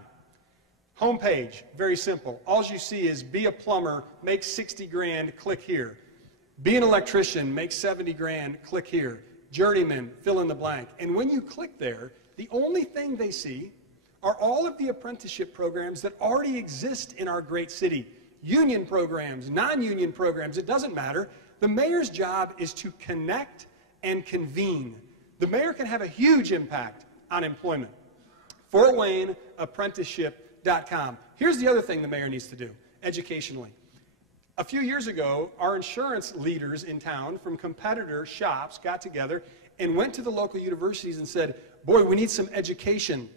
Homepage, very simple. All you see is be a plumber, make $60,000, click here. Be an electrician, make $70,000, click here. Journeyman, fill in the blank. And when you click there, the only thing they see are all of the apprenticeship programs that already exist in our great city. Union programs, non-union programs, it doesn't matter. The mayor's job is to connect and convene. The mayor can have a huge impact on employment. FortWayneApprenticeship.com. Here's the other thing the mayor needs to do, educationally. A few years ago, our insurance leaders in town from competitor shops got together and went to the local universities and said, boy, we need some education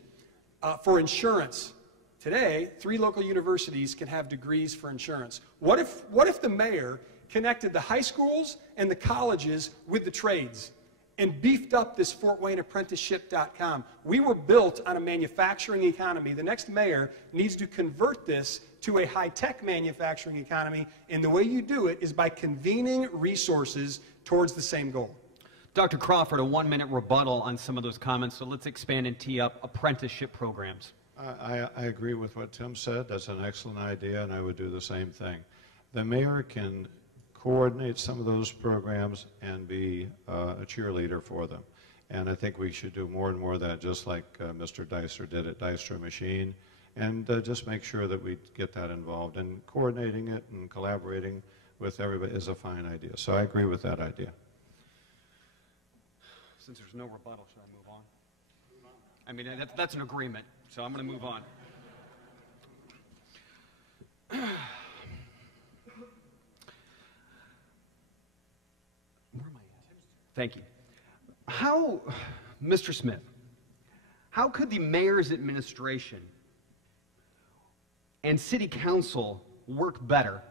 for insurance. Today, 3 local universities can have degrees for insurance. What if the mayor connected the high schools and the colleges with the trades and beefed up this FortWayneApprenticeship.com? We were built on a manufacturing economy. The next mayor needs to convert this to a high-tech manufacturing economy, and the way you do it is by convening resources towards the same goal. Dr. Crawford, a 1-minute rebuttal on some of those comments, so let's expand and tee up apprenticeship programs. I agree with what Tim said. That's an excellent idea, and I would do the same thing. The mayor can coordinate some of those programs and be a cheerleader for them. And I think we should do more and more of that, just like Mr. Deister did at Deister Machine, and just make sure that we get that involved. And coordinating it and collaborating with everybody is a fine idea. So I agree with that idea. Since there's no rebuttal, should I move on? I mean, that's an agreement, so I'm going to move on. Where am I at? Thank you. How, Mr. Smith, How could the mayor's administration and city council work better,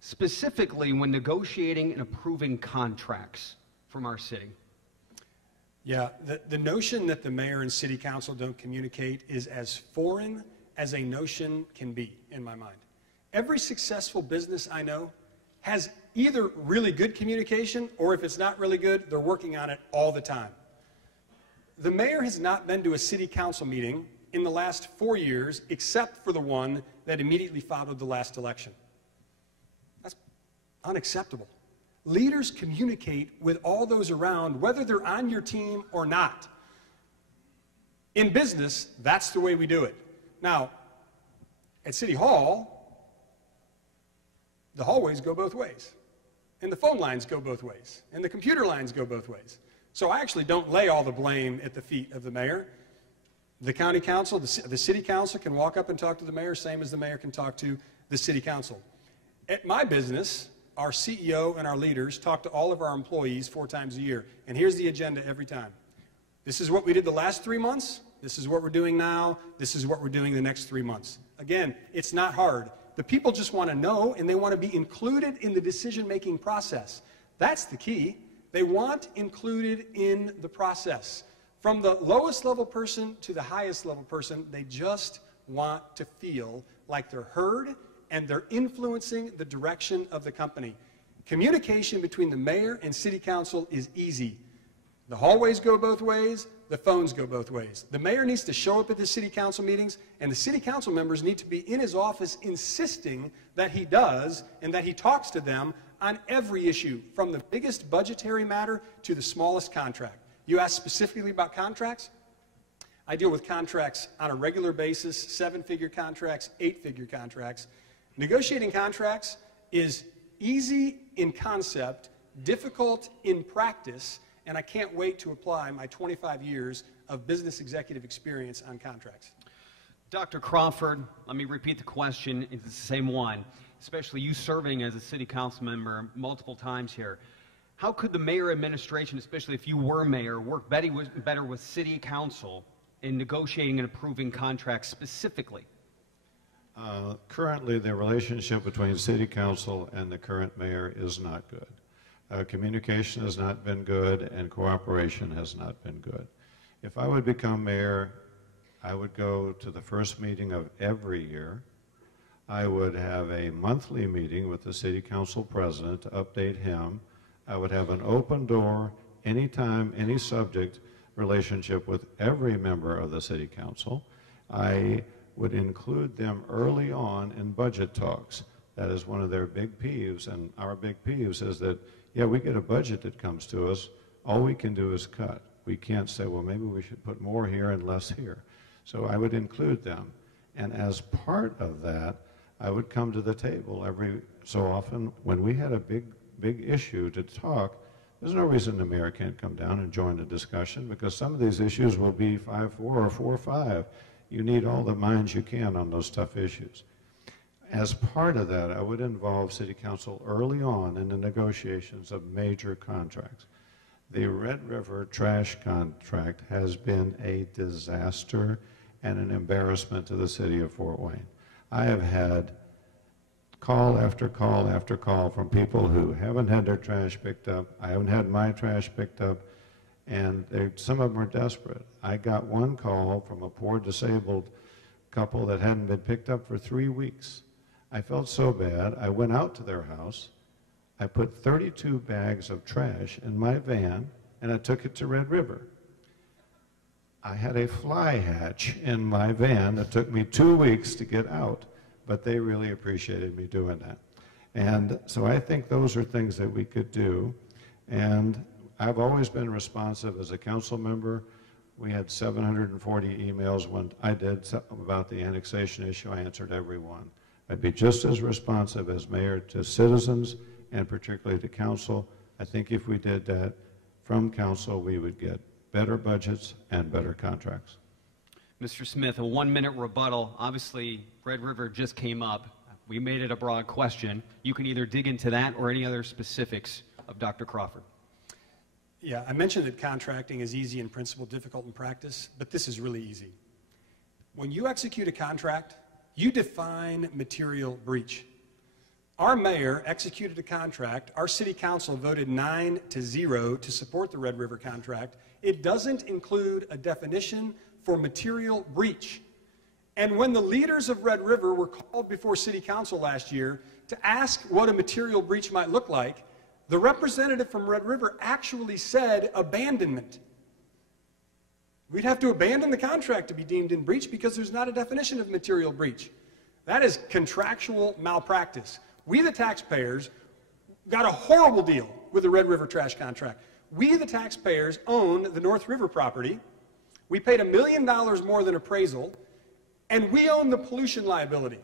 specifically when negotiating and approving contracts from our city? Yeah, the notion that the mayor and city council don't communicate is as foreign as a notion can be in my mind. Every successful business I know has either really good communication, or if it's not really good, they're working on it all the time. The mayor has not been to a city council meeting in the last 4 years, except for the one that immediately followed the last election. That's unacceptable. Leaders communicate with all those around, whether they're on your team or not. In business, that's the way we do it. Now, at City Hall, the hallways go both ways, and the phone lines go both ways, and the computer lines go both ways. So I actually don't lay all the blame at the feet of the mayor. The county council, the city council can walk up and talk to the mayor, same as the mayor can talk to the city council. At my business, our CEO and our leaders talk to all of our employees 4 times a year. And here's the agenda every time. This is what we did the last 3 months. This is what we're doing now. This is what we're doing the next 3 months. Again, it's not hard. The people just want to know, and they want to be included in the decision-making process. That's the key. They want included in the process. From the lowest level person to the highest level person, they just want to feel like they're heard and they're influencing the direction of the company. Communication between the mayor and city council is easy. The hallways go both ways, the phones go both ways. The mayor needs to show up at the city council meetings, and the city council members need to be in his office insisting that he does and that he talks to them on every issue, from the biggest budgetary matter to the smallest contract. You asked specifically about contracts? I deal with contracts on a regular basis, 7-figure contracts, 8-figure contracts. Negotiating contracts is easy in concept, difficult in practice, and I can't wait to apply my 25 years of business executive experience on contracts. Dr. Crawford, let me repeat the question. It's the same one, especially you serving as a city council member multiple times here. How could the mayor administration, especially if you were mayor, work better with city council in negotiating and approving contracts specifically? Currently, the relationship between city council and the current mayor is not good. Communication has not been good, and cooperation has not been good. If I would become mayor, I would go to the first meeting of every year. I would have a monthly meeting with the city council president to update him. I would have an open door, anytime, any subject relationship with every member of the city council. I would include them early on in budget talks. That is one of their big peeves, and our big peeves is that, yeah, we get a budget that comes to us, all we can do is cut. We can't say, well, maybe we should put more here and less here. So I would include them. And as part of that, I would come to the table every so often when we had a big issue to talk. There's no reason the mayor can't come down and join the discussion, because some of these issues will be 5-4 or 4-5. You need all the minds you can on those tough issues. As part of that, I would involve city council early on in the negotiations of major contracts. The Red River trash contract has been a disaster and an embarrassment to the city of Fort Wayne. I have had call after call after call from people who haven't had their trash picked up. I haven't had my trash picked up, and some of them are desperate. I got one call from a poor disabled couple that hadn't been picked up for 3 weeks. I felt so bad. I went out to their house. I put 32 bags of trash in my van, and I took it to Red River. I had a fly hatch in my van that took me 2 weeks to get out, but they really appreciated me doing that. And so I think those are things that we could do. And I've always been responsive as a council member. We had 740 emails when I did about the annexation issue. I answered every one. I'd be just as responsive as mayor to citizens and particularly to council. I think if we did that from council, we would get better budgets and better contracts. Mr. Smith, a 1-minute rebuttal. Obviously, Red River just came up. We made it a broad question. You can either dig into that or any other specifics of Dr. Crawford. Yeah, I mentioned that contracting is easy in principle, difficult in practice, but this is really easy. When you execute a contract, you define material breach. Our mayor executed a contract. Our city council voted 9-0 to support the Red River contract. It doesn't include a definition for material breach. And when the leaders of Red River were called before city council last year to ask what a material breach might look like, the representative from Red River actually said abandonment. We'd have to abandon the contract to be deemed in breach because there's not a definition of material breach. That is contractual malpractice. We, the taxpayers, got a horrible deal with the Red River trash contract. We, the taxpayers, own the North River property. We paid $1 million more than appraisal, and we own the pollution liability.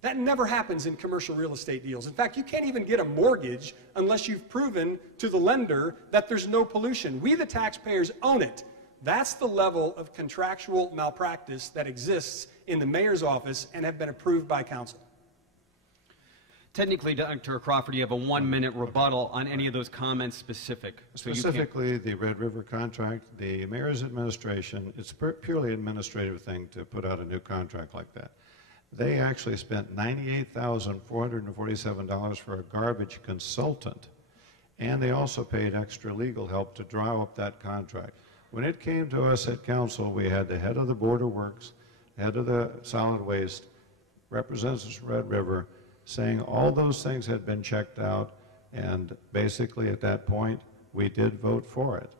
That never happens in commercial real estate deals. In fact, you can't even get a mortgage unless you've proven to the lender that there's no pollution. We, the taxpayers, own it. That's the level of contractual malpractice that exists in the mayor's office and have been approved by council. Technically, Dr. Crawford, you have a 1-minute rebuttal on any of those comments specific. Specifically, the Red River contract, the mayor's administration, it's a purely administrative thing to put out a new contract like that. They actually spent $98,447 for a garbage consultant, and they also paid extra legal help to draw up that contract. When it came to us at council, we had the head of the Board of Works, head of the solid waste, representatives from Red River, saying all those things had been checked out, and basically at that point we did vote for it.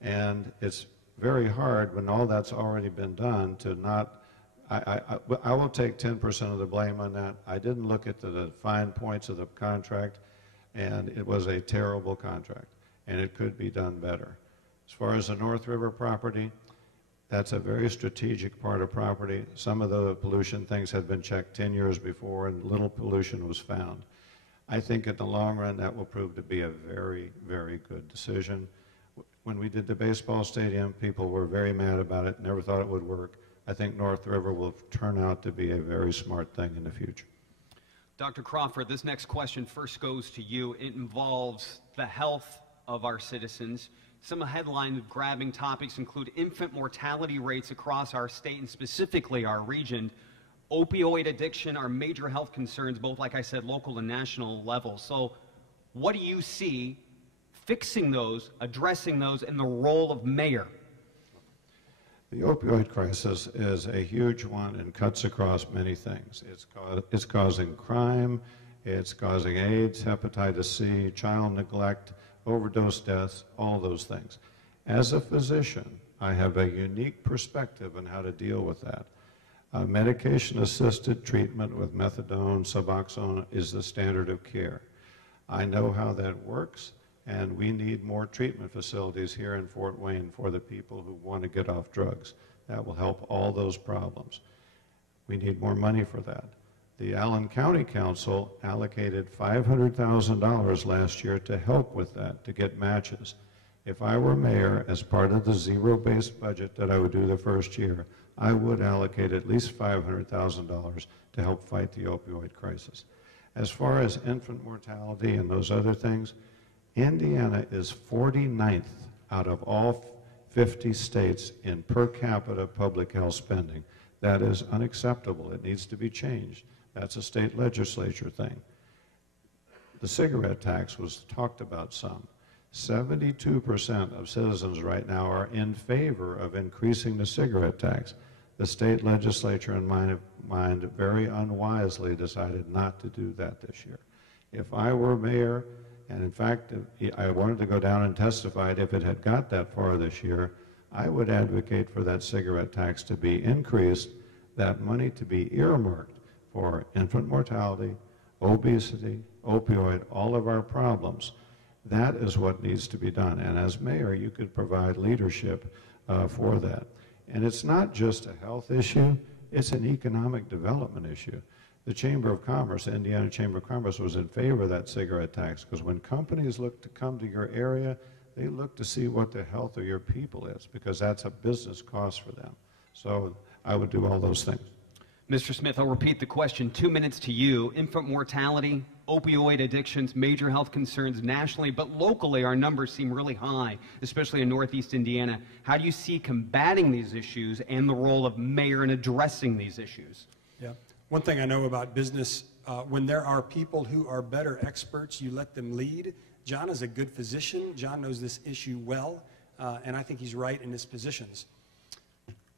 And it's very hard when all that's already been done to not, I will take 10% of the blame on that. I didn't look at the fine points of the contract, and it was a terrible contract, and it could be done better. As far as the North River property, that's a very strategic part of property. Some of the pollution things had been checked 10 years before, and little pollution was found. I think in the long run that will prove to be a very, very good decision. When we did the baseball stadium, people were very mad about it, never thought it would work. I think North River will turn out to be a very smart thing in the future. Dr. Crawford, this next question first goes to you. It involves the health of our citizens. Some headline-grabbing topics include infant mortality rates across our state and specifically our region. Opioid addiction are major health concerns, both, like I said, local and national levels. So what do you see fixing those, addressing those, and the role of mayor? The opioid crisis is a huge one and cuts across many things. It's causing crime, it's causing AIDS, hepatitis C, child neglect, overdose deaths, all those things. As a physician, I have a unique perspective on how to deal with that. Medication-assisted treatment with methadone, Suboxone is the standard of care. I know how that works, and we need more treatment facilities here in Fort Wayne for the people who want to get off drugs. That will help all those problems. We need more money for that. The Allen County Council allocated $500,000 last year to help with that, to get matches. If I were mayor, as part of the zero-based budget that I would do the first year, I would allocate at least $500,000 to help fight the opioid crisis. As far as infant mortality and those other things, Indiana is 49th out of all 50 states in per capita public health spending. That is unacceptable. It needs to be changed. That's a state legislature thing. The cigarette tax was talked about some. 72% of citizens right now are in favor of increasing the cigarette tax. The state legislature, in my mind, very unwisely decided not to do that this year. If I were mayor, and in fact, I wanted to go down and testify if it had got that far this year, I would advocate for that cigarette tax to be increased, that money to be earmarked for infant mortality, obesity, opioid, all of our problems. That is what needs to be done. And as mayor, you could provide leadership for that. And it's not just a health issue, it's an economic development issue. The Chamber of Commerce, the Indiana Chamber of Commerce, was in favor of that cigarette tax because when companies look to come to your area, they look to see what the health of your people is because that's a business cost for them. So I would do all those things. Mr. Smith, I'll repeat the question. 2 minutes to you. Infant mortality, opioid addictions, major health concerns nationally, but locally our numbers seem really high, especially in Northeast Indiana. How do you see combating these issues and the role of mayor in addressing these issues? Yeah. One thing I know about business, when there are people who are better experts, you let them lead. John is a good physician. John knows this issue well, and I think he's right in his positions.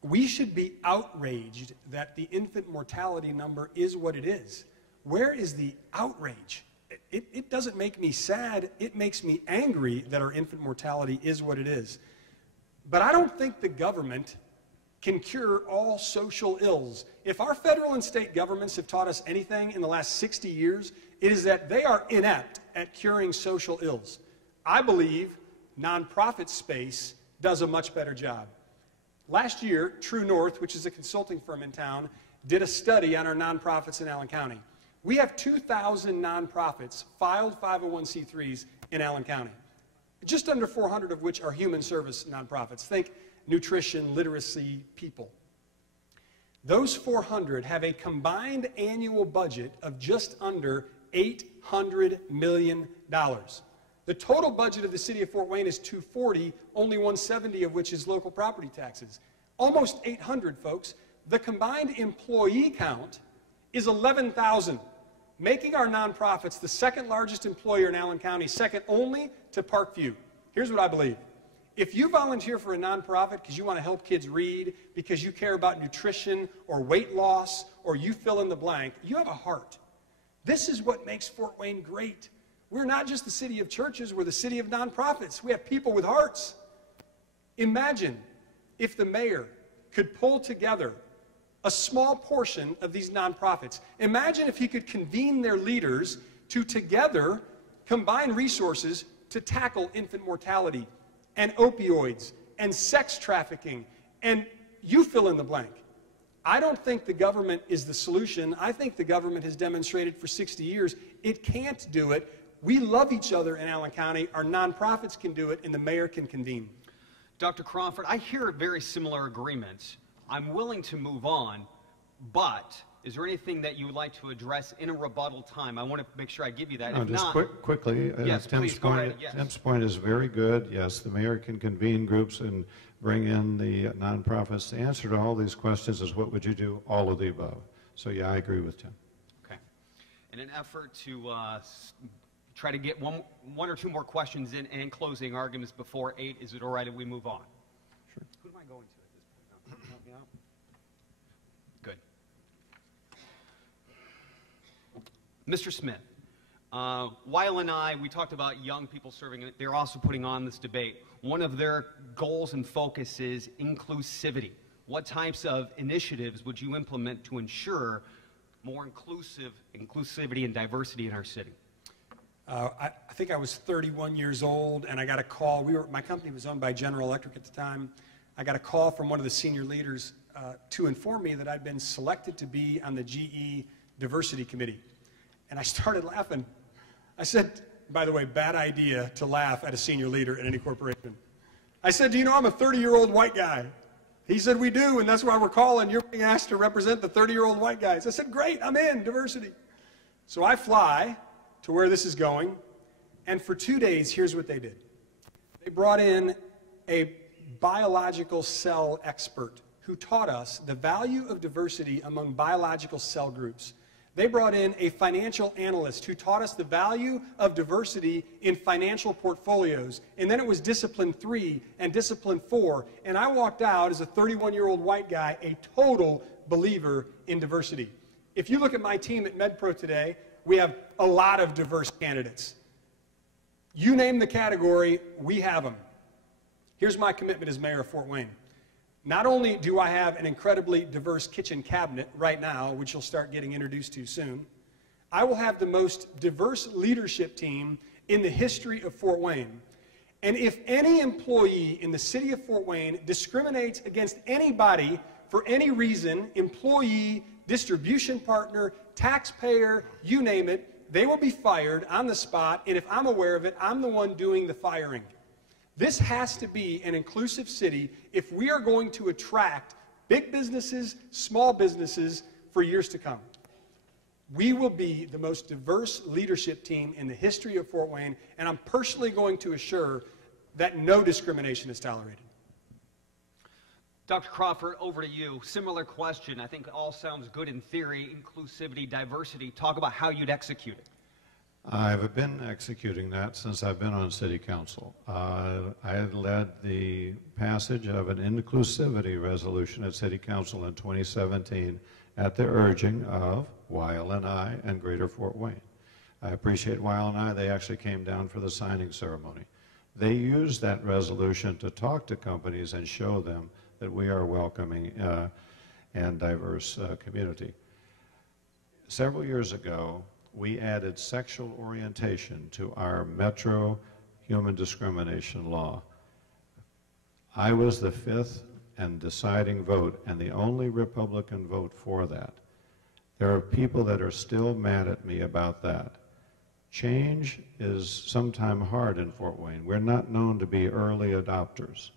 We should be outraged that the infant mortality number is what it is. Where is the outrage? It doesn't make me sad. It makes me angry that our infant mortality is what it is. But I don't think the government can cure all social ills. If our federal and state governments have taught us anything in the last 60 years, it is that they are inept at curing social ills. I believe nonprofit space does a much better job. Last year, True North, which is a consulting firm in town, did a study on our nonprofits in Allen County. We have 2,000 nonprofits, filed 501c3s in Allen County, just under 400 of which are human service nonprofits. Think nutrition, literacy, people. Those 400 have a combined annual budget of just under $800 million. The total budget of the city of Fort Wayne is $240, only $170 of which is local property taxes. Almost 800, folks. The combined employee count is 11,000, making our nonprofits the second largest employer in Allen County, second only to Parkview. Here's what I believe. If you volunteer for a nonprofit because you want to help kids read, because you care about nutrition or weight loss, or you fill in the blank, you have a heart. This is what makes Fort Wayne great. We're not just the city of churches, we're the city of nonprofits. We have people with hearts. Imagine if the mayor could pull together a small portion of these nonprofits. Imagine if he could convene their leaders to together combine resources to tackle infant mortality and opioids and sex trafficking, and you fill in the blank. I don't think the government is the solution. I think the government has demonstrated for 60 years it can't do it. We love each other in Allen County. Our nonprofits can do it, and the mayor can convene. Dr. Crawford, I hear very similar agreements. I'm willing to move on, but is there anything that you would like to address in a rebuttal time? I want to make sure I give you that. No, if just not, quickly. Yes, please, go ahead. Yes. Tim's point is very good. Yes, the mayor can convene groups and bring in the nonprofits. The answer to all these questions is what would you do? All of the above. So yeah, I agree with Tim. Okay. In an effort to try to get one or two more questions in and closing arguments before 8, is it all right if we move on? Sure. Who am I going to at this point? Help me out. Good. Mr. Smith, Weil and I, we talked about young people serving, and they're also putting on this debate. One of their goals and focus is inclusivity. What types of initiatives would you implement to ensure more inclusivity and diversity in our city? I think I was 31 years old, and I got a call. My company was owned by General Electric at the time. I got a call from one of the senior leaders to inform me that I'd been selected to be on the GE Diversity Committee. And I started laughing. I said, by the way, bad idea to laugh at a senior leader in any corporation. I said, do you know I'm a 30-year-old white guy? He said, we do, and that's why we're calling. You're being asked to represent the 30-year-old white guys. I said, great, I'm in, diversity. So I fly to where this is going, and for 2 days, here's what they did. They brought in a biological cell expert who taught us the value of diversity among biological cell groups. They brought in a financial analyst who taught us the value of diversity in financial portfolios. And then it was discipline 3 and discipline 4. And I walked out as a 31-year-old white guy, a total believer in diversity. If you look at my team at MedPro today, we have a lot of diverse candidates. You name the category, we have them. Here's my commitment as mayor of Fort Wayne. Not only do I have an incredibly diverse kitchen cabinet right now, which you'll start getting introduced to soon, I will have the most diverse leadership team in the history of Fort Wayne. And if any employee in the city of Fort Wayne discriminates against anybody for any reason, employee, distribution partner, taxpayer, you name it, they will be fired on the spot, and if I'm aware of it, I'm the one doing the firing. This has to be an inclusive city if we are going to attract big businesses, small businesses for years to come. We will be the most diverse leadership team in the history of Fort Wayne, and I'm personally going to assure that no discrimination is tolerated. Dr. Crawford, over to you. Similar question. I think all sounds good in theory, inclusivity, diversity. Talk about how you'd execute it. I've been executing that since I've been on City Council. I had led the passage of an inclusivity resolution at City Council in 2017 at the urging of YLNI and Greater Fort Wayne. I appreciate YLNI. They actually came down for the signing ceremony. They used that resolution to talk to companies and show them that we are a welcoming and diverse community. Several years ago, we added sexual orientation to our Metro human discrimination law. I was the fifth and deciding vote and the only Republican vote for that. There are people that are still mad at me about that. Change is sometimes hard in Fort Wayne. We're not known to be early adopters.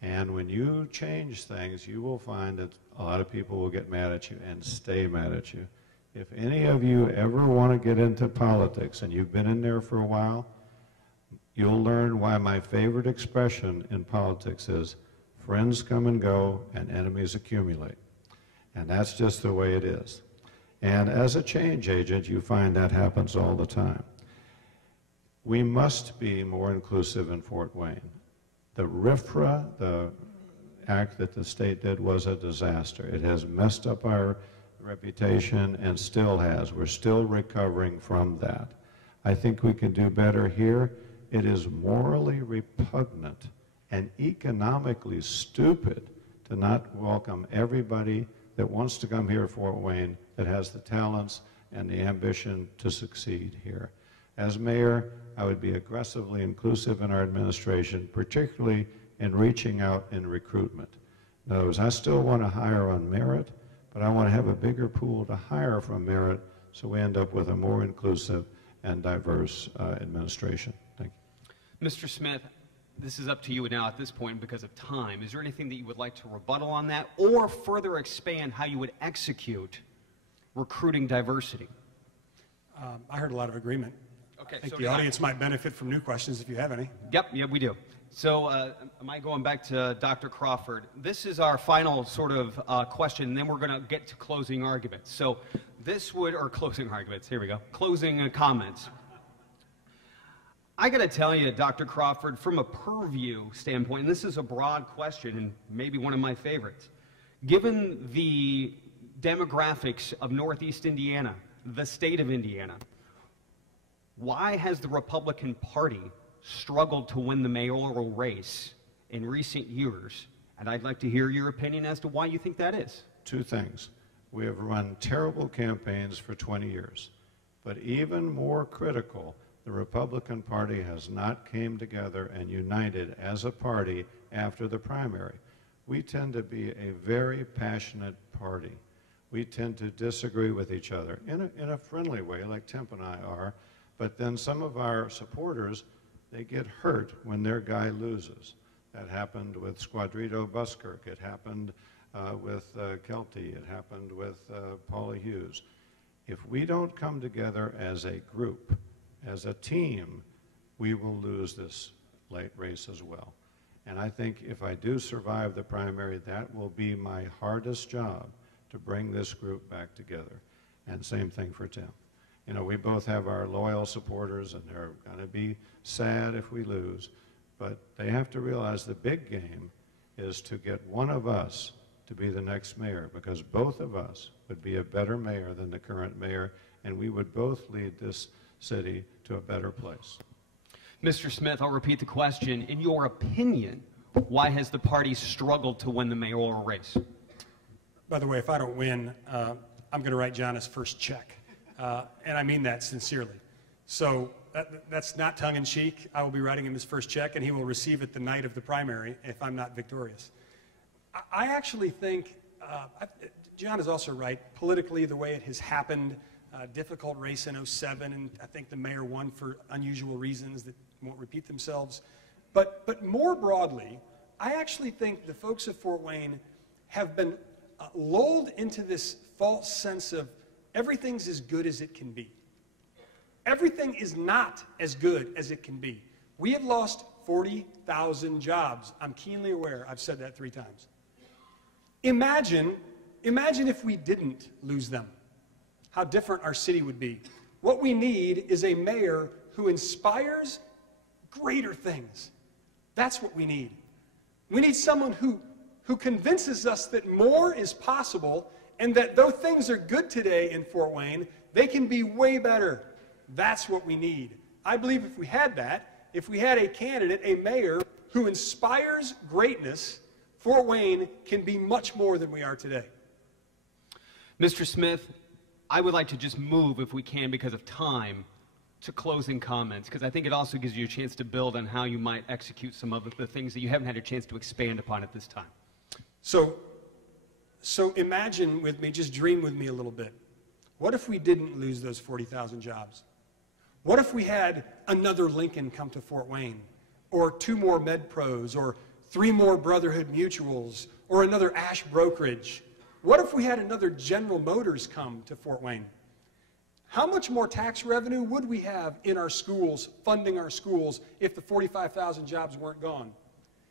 And when you change things, you will find that a lot of people will get mad at you and stay mad at you. If any of you ever want to get into politics and you've been in there for a while, you'll learn why my favorite expression in politics is friends come and go and enemies accumulate. And that's just the way it is. And as a change agent, you find that happens all the time. We must be more inclusive in Fort Wayne. The RFRA, the act that the state did, was a disaster. It has messed up our reputation and still has. We're still recovering from that. I think we can do better here. It is morally repugnant and economically stupid to not welcome everybody that wants to come here to Fort Wayne, that has the talents and the ambition to succeed here. As mayor, I would be aggressively inclusive in our administration, particularly in reaching out in recruitment. In other words, I still want to hire on merit, but I want to have a bigger pool to hire from merit so we end up with a more inclusive and diverse administration. Thank you. Mr. Smith, this is up to you now at this point because of time. Is there anything that you would like to rebuttal on that or further expand how you would execute recruiting diversity? I heard a lot of agreement. Okay, I think so the audience might benefit from new questions if you have any. Yep, we do. So am I going back to Dr. Crawford? This is our final sort of question, and then we're going to get to closing arguments. So this would, or closing arguments, here we go, closing comments. I got to tell you, Dr. Crawford, from a purview standpoint, and this is a broad question and maybe one of my favorites, given the demographics of Northeast Indiana, the state of Indiana, why has the Republican Party struggled to win the mayoral race in recent years? And I'd like to hear your opinion as to why you think that is. Two things. We have run terrible campaigns for 20 years, but even more critical, the Republican Party has not came together and united as a party after the primary. We tend to be a very passionate party. We tend to disagree with each other in a friendly way, like Temp and I are, but then some of our supporters, they get hurt when their guy loses. That happened with Squadrito Buskirk. It happened with Kelty. It happened with Paula Hughes. If we don't come together as a group, as a team, we will lose this late race as well. And I think if I do survive the primary, that will be my hardest job, to bring this group back together. And same thing for Tim. You know, we both have our loyal supporters, and they're going to be sad if we lose, but they have to realize the big game is to get one of us to be the next mayor, because both of us would be a better mayor than the current mayor, and we would both lead this city to a better place. Mr. Smith, I'll repeat the question. In your opinion, why has the party struggled to win the mayoral race? By the way, if I don't win, I'm going to write John his first check. And I mean that sincerely. So that's not tongue-in-cheek. I will be writing him his first check, and he will receive it the night of the primary if I'm not victorious. I actually think, John is also right, politically, the way it has happened, difficult race in '07, and I think the mayor won for unusual reasons that won't repeat themselves. But more broadly, I actually think the folks of Fort Wayne have been lulled into this false sense of everything's as good as it can be. Everything is not as good as it can be. We have lost 40,000 jobs. I'm keenly aware. I've said that 3 times. Imagine if we didn't lose them. How different our city would be. What we need is a mayor who inspires greater things. That's what we need. We need someone who convinces us that more is possible and that though things are good today in Fort Wayne, they can be way better. That's what we need. I believe if we had that, if we had a candidate, a mayor who inspires greatness, Fort Wayne can be much more than we are today. Mr. Smith, I would like to just move, if we can, because of time, to closing comments, because I think it also gives you a chance to build on how you might execute some of the things that you haven't had a chance to expand upon at this time. So imagine with me, just dream with me a little bit. What if we didn't lose those 40,000 jobs? What if we had another Lincoln come to Fort Wayne, or 2 more MedPros, or 3 more Brotherhood Mutuals, or another Ash Brokerage? What if we had another General Motors come to Fort Wayne? How much more tax revenue would we have in our schools, funding our schools, if the 45,000 jobs weren't gone?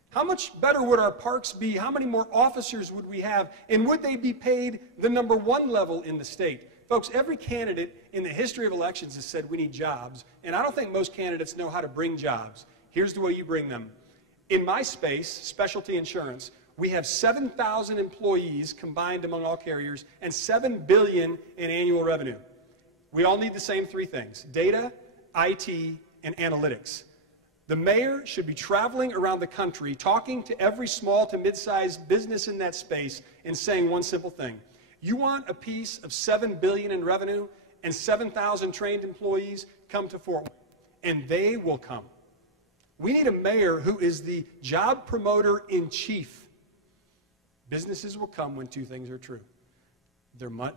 How much better would our parks be? How many more officers would we have? And would they be paid the #1 level in the state? Folks, every candidate in the history of elections has said we need jobs, and I don't think most candidates know how to bring jobs. Here's the way you bring them. In my space, specialty insurance, we have 7,000 employees combined among all carriers and $7 billion in annual revenue. We all need the same 3 things: data, IT, and analytics. The mayor should be traveling around the country talking to every small to mid-sized business in that space and saying one simple thing. You want a piece of $7 billion in revenue and 7,000 trained employees? Come to Fort Wayne, and they will come. We need a mayor who is the job promoter in chief. Businesses will come when 2 things are true.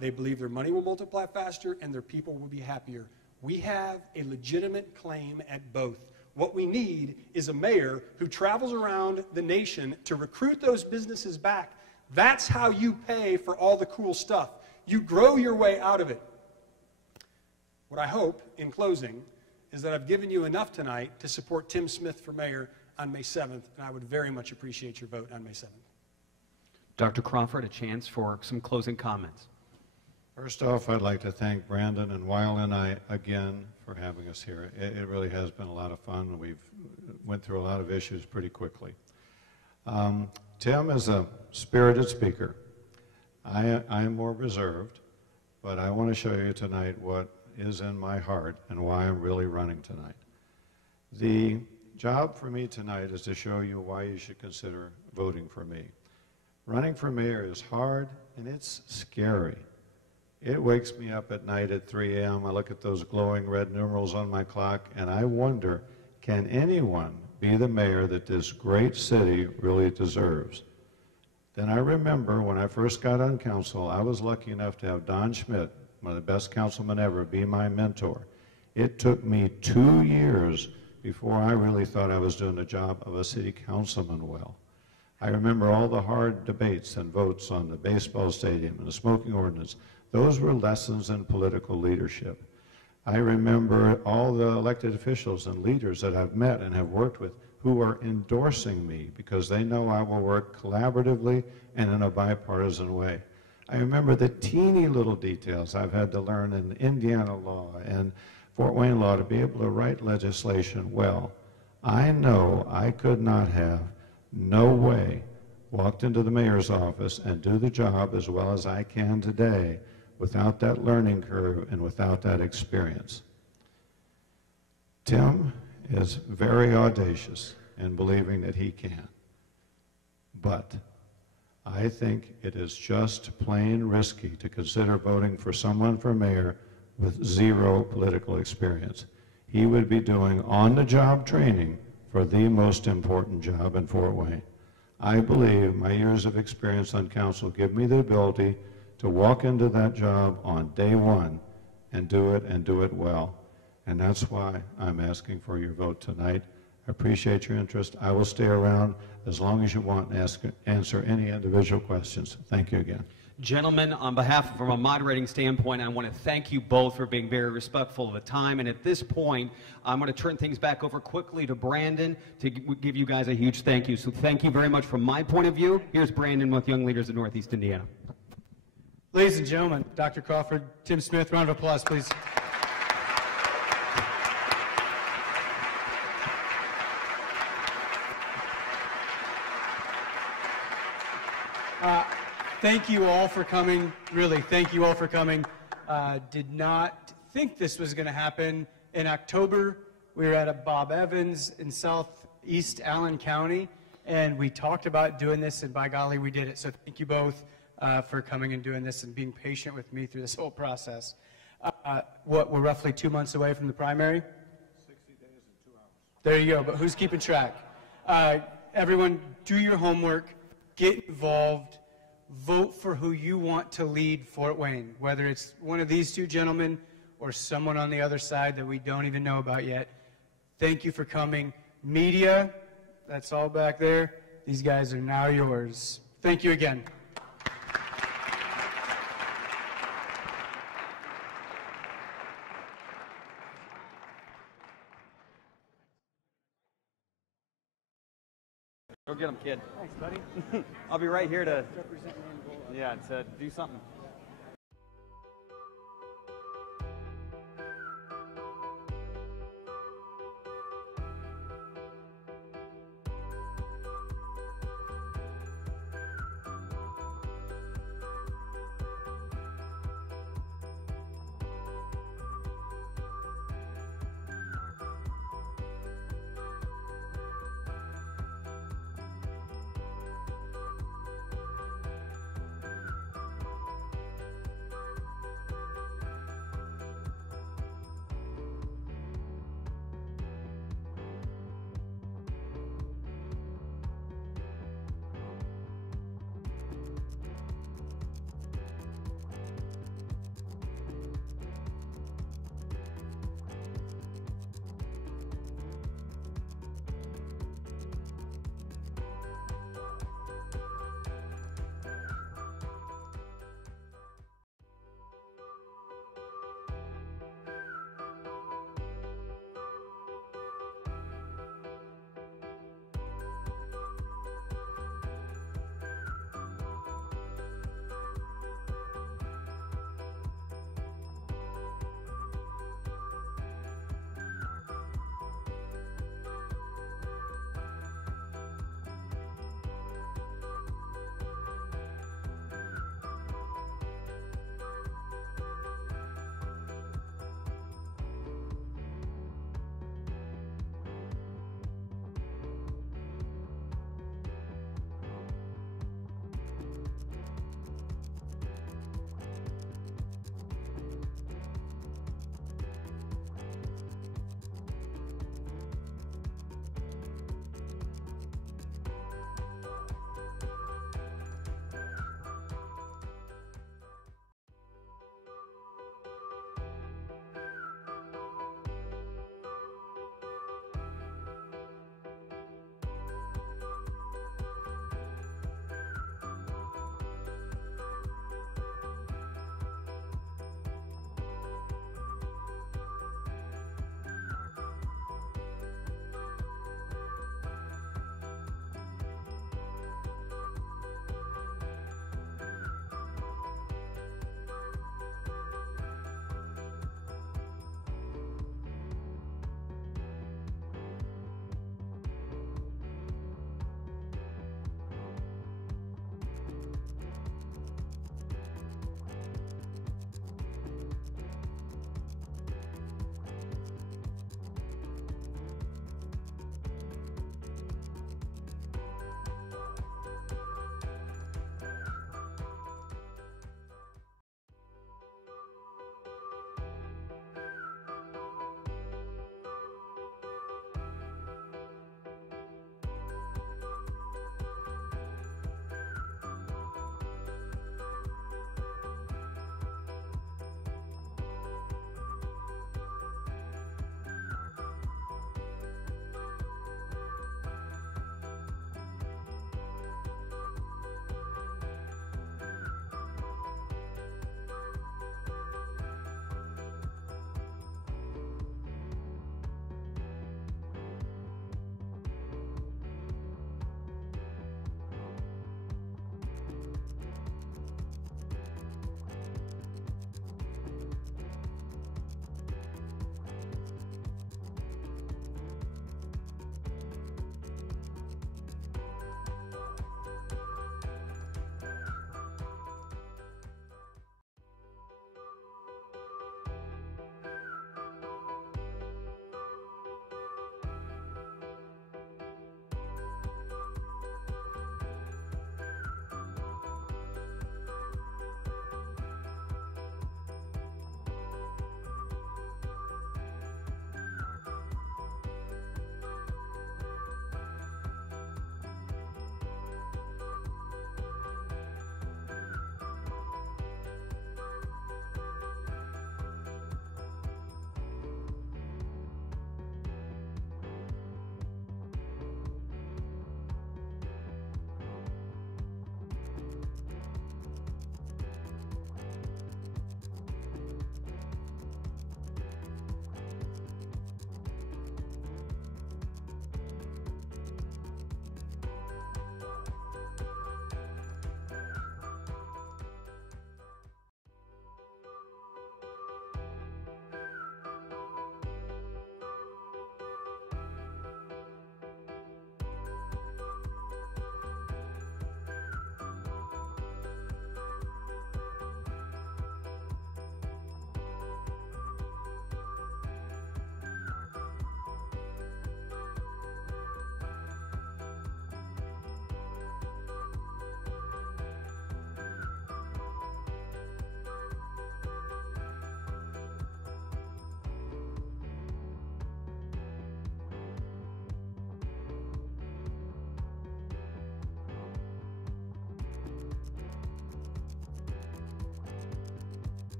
They believe their money will multiply faster and their people will be happier. We have a legitimate claim at both. What we need is a mayor who travels around the nation to recruit those businesses back. That's how you pay for all the cool stuff. You grow your way out of it. What I hope, in closing, is that I've given you enough tonight to support Tim Smith for mayor on May 7th, and I would very much appreciate your vote on May 7th. Dr. Crawford, a chance for some closing comments. First off, I'd like to thank Brandon and Weil and I again for having us here. It really has been a lot of fun. We've went through a lot of issues pretty quickly. Tim is a spirited speaker. I am more reserved, but I want to show you tonight what is in my heart and why I'm really running tonight. The job for me tonight is to show you why you should consider voting for me. Running for mayor is hard and it's scary. It wakes me up at night at 3 a.m. I look at those glowing red numerals on my clock and I wonder, can anyone be the mayor that this great city really deserves? Then I remember when I first got on council, I was lucky enough to have Don Schmidt, one of the best councilmen ever, be my mentor. It took me 2 years before I really thought I was doing the job of a city councilman well. I remember all the hard debates and votes on the baseball stadium and the smoking ordinance. Those were lessons in political leadership. I remember all the elected officials and leaders that I've met and have worked with who are endorsing me because they know I will work collaboratively and in a bipartisan way. I remember the teeny little details I've had to learn in Indiana law and Fort Wayne law to be able to write legislation well. I know I could not have, no way, walked into the mayor's office and do the job as well as I can today without that learning curve and without that experience. Tim is very audacious in believing that he can, but I think it is just plain risky to consider voting for someone for mayor with 0 political experience. He would be doing on-the-job training for the most important job in Fort Wayne. I believe my years of experience on council give me the ability to walk into that job on day 1 and do it well. And that's why I'm asking for your vote tonight. I appreciate your interest. I will stay around as long as you want and answer any individual questions. Thank you again. Gentlemen, on behalf from a moderating standpoint, I want to thank you both for being very respectful of the time. And at this point, I'm going to turn things back over quickly to Brandon to give you guys a huge thank you. So thank you very much from my point of view. Here's Brandon with Young Leaders of Northeast Indiana. Ladies and gentlemen, Dr. Crawford, Tim Smith, round of applause, please. Thank you all for coming. Really, thank you all for coming. Did not think this was going to happen in October. We were at a Bob Evans in southeast Allen County, and we talked about doing this, and by golly, we did it. So thank you both for coming and doing this and being patient with me through this whole process. We're roughly 2 months away from the primary? 60 days and 2 hours. There you go, but who's keeping track? Everyone, do your homework, get involved, vote for who you want to lead Fort Wayne, whether it's one of these two gentlemen or someone on the other side that we don't even know about yet. Thank you for coming. Media, that's all back there. These guys are now yours. Thank you again. Go get him, kid. Thanks, buddy. I'll be right here to do something.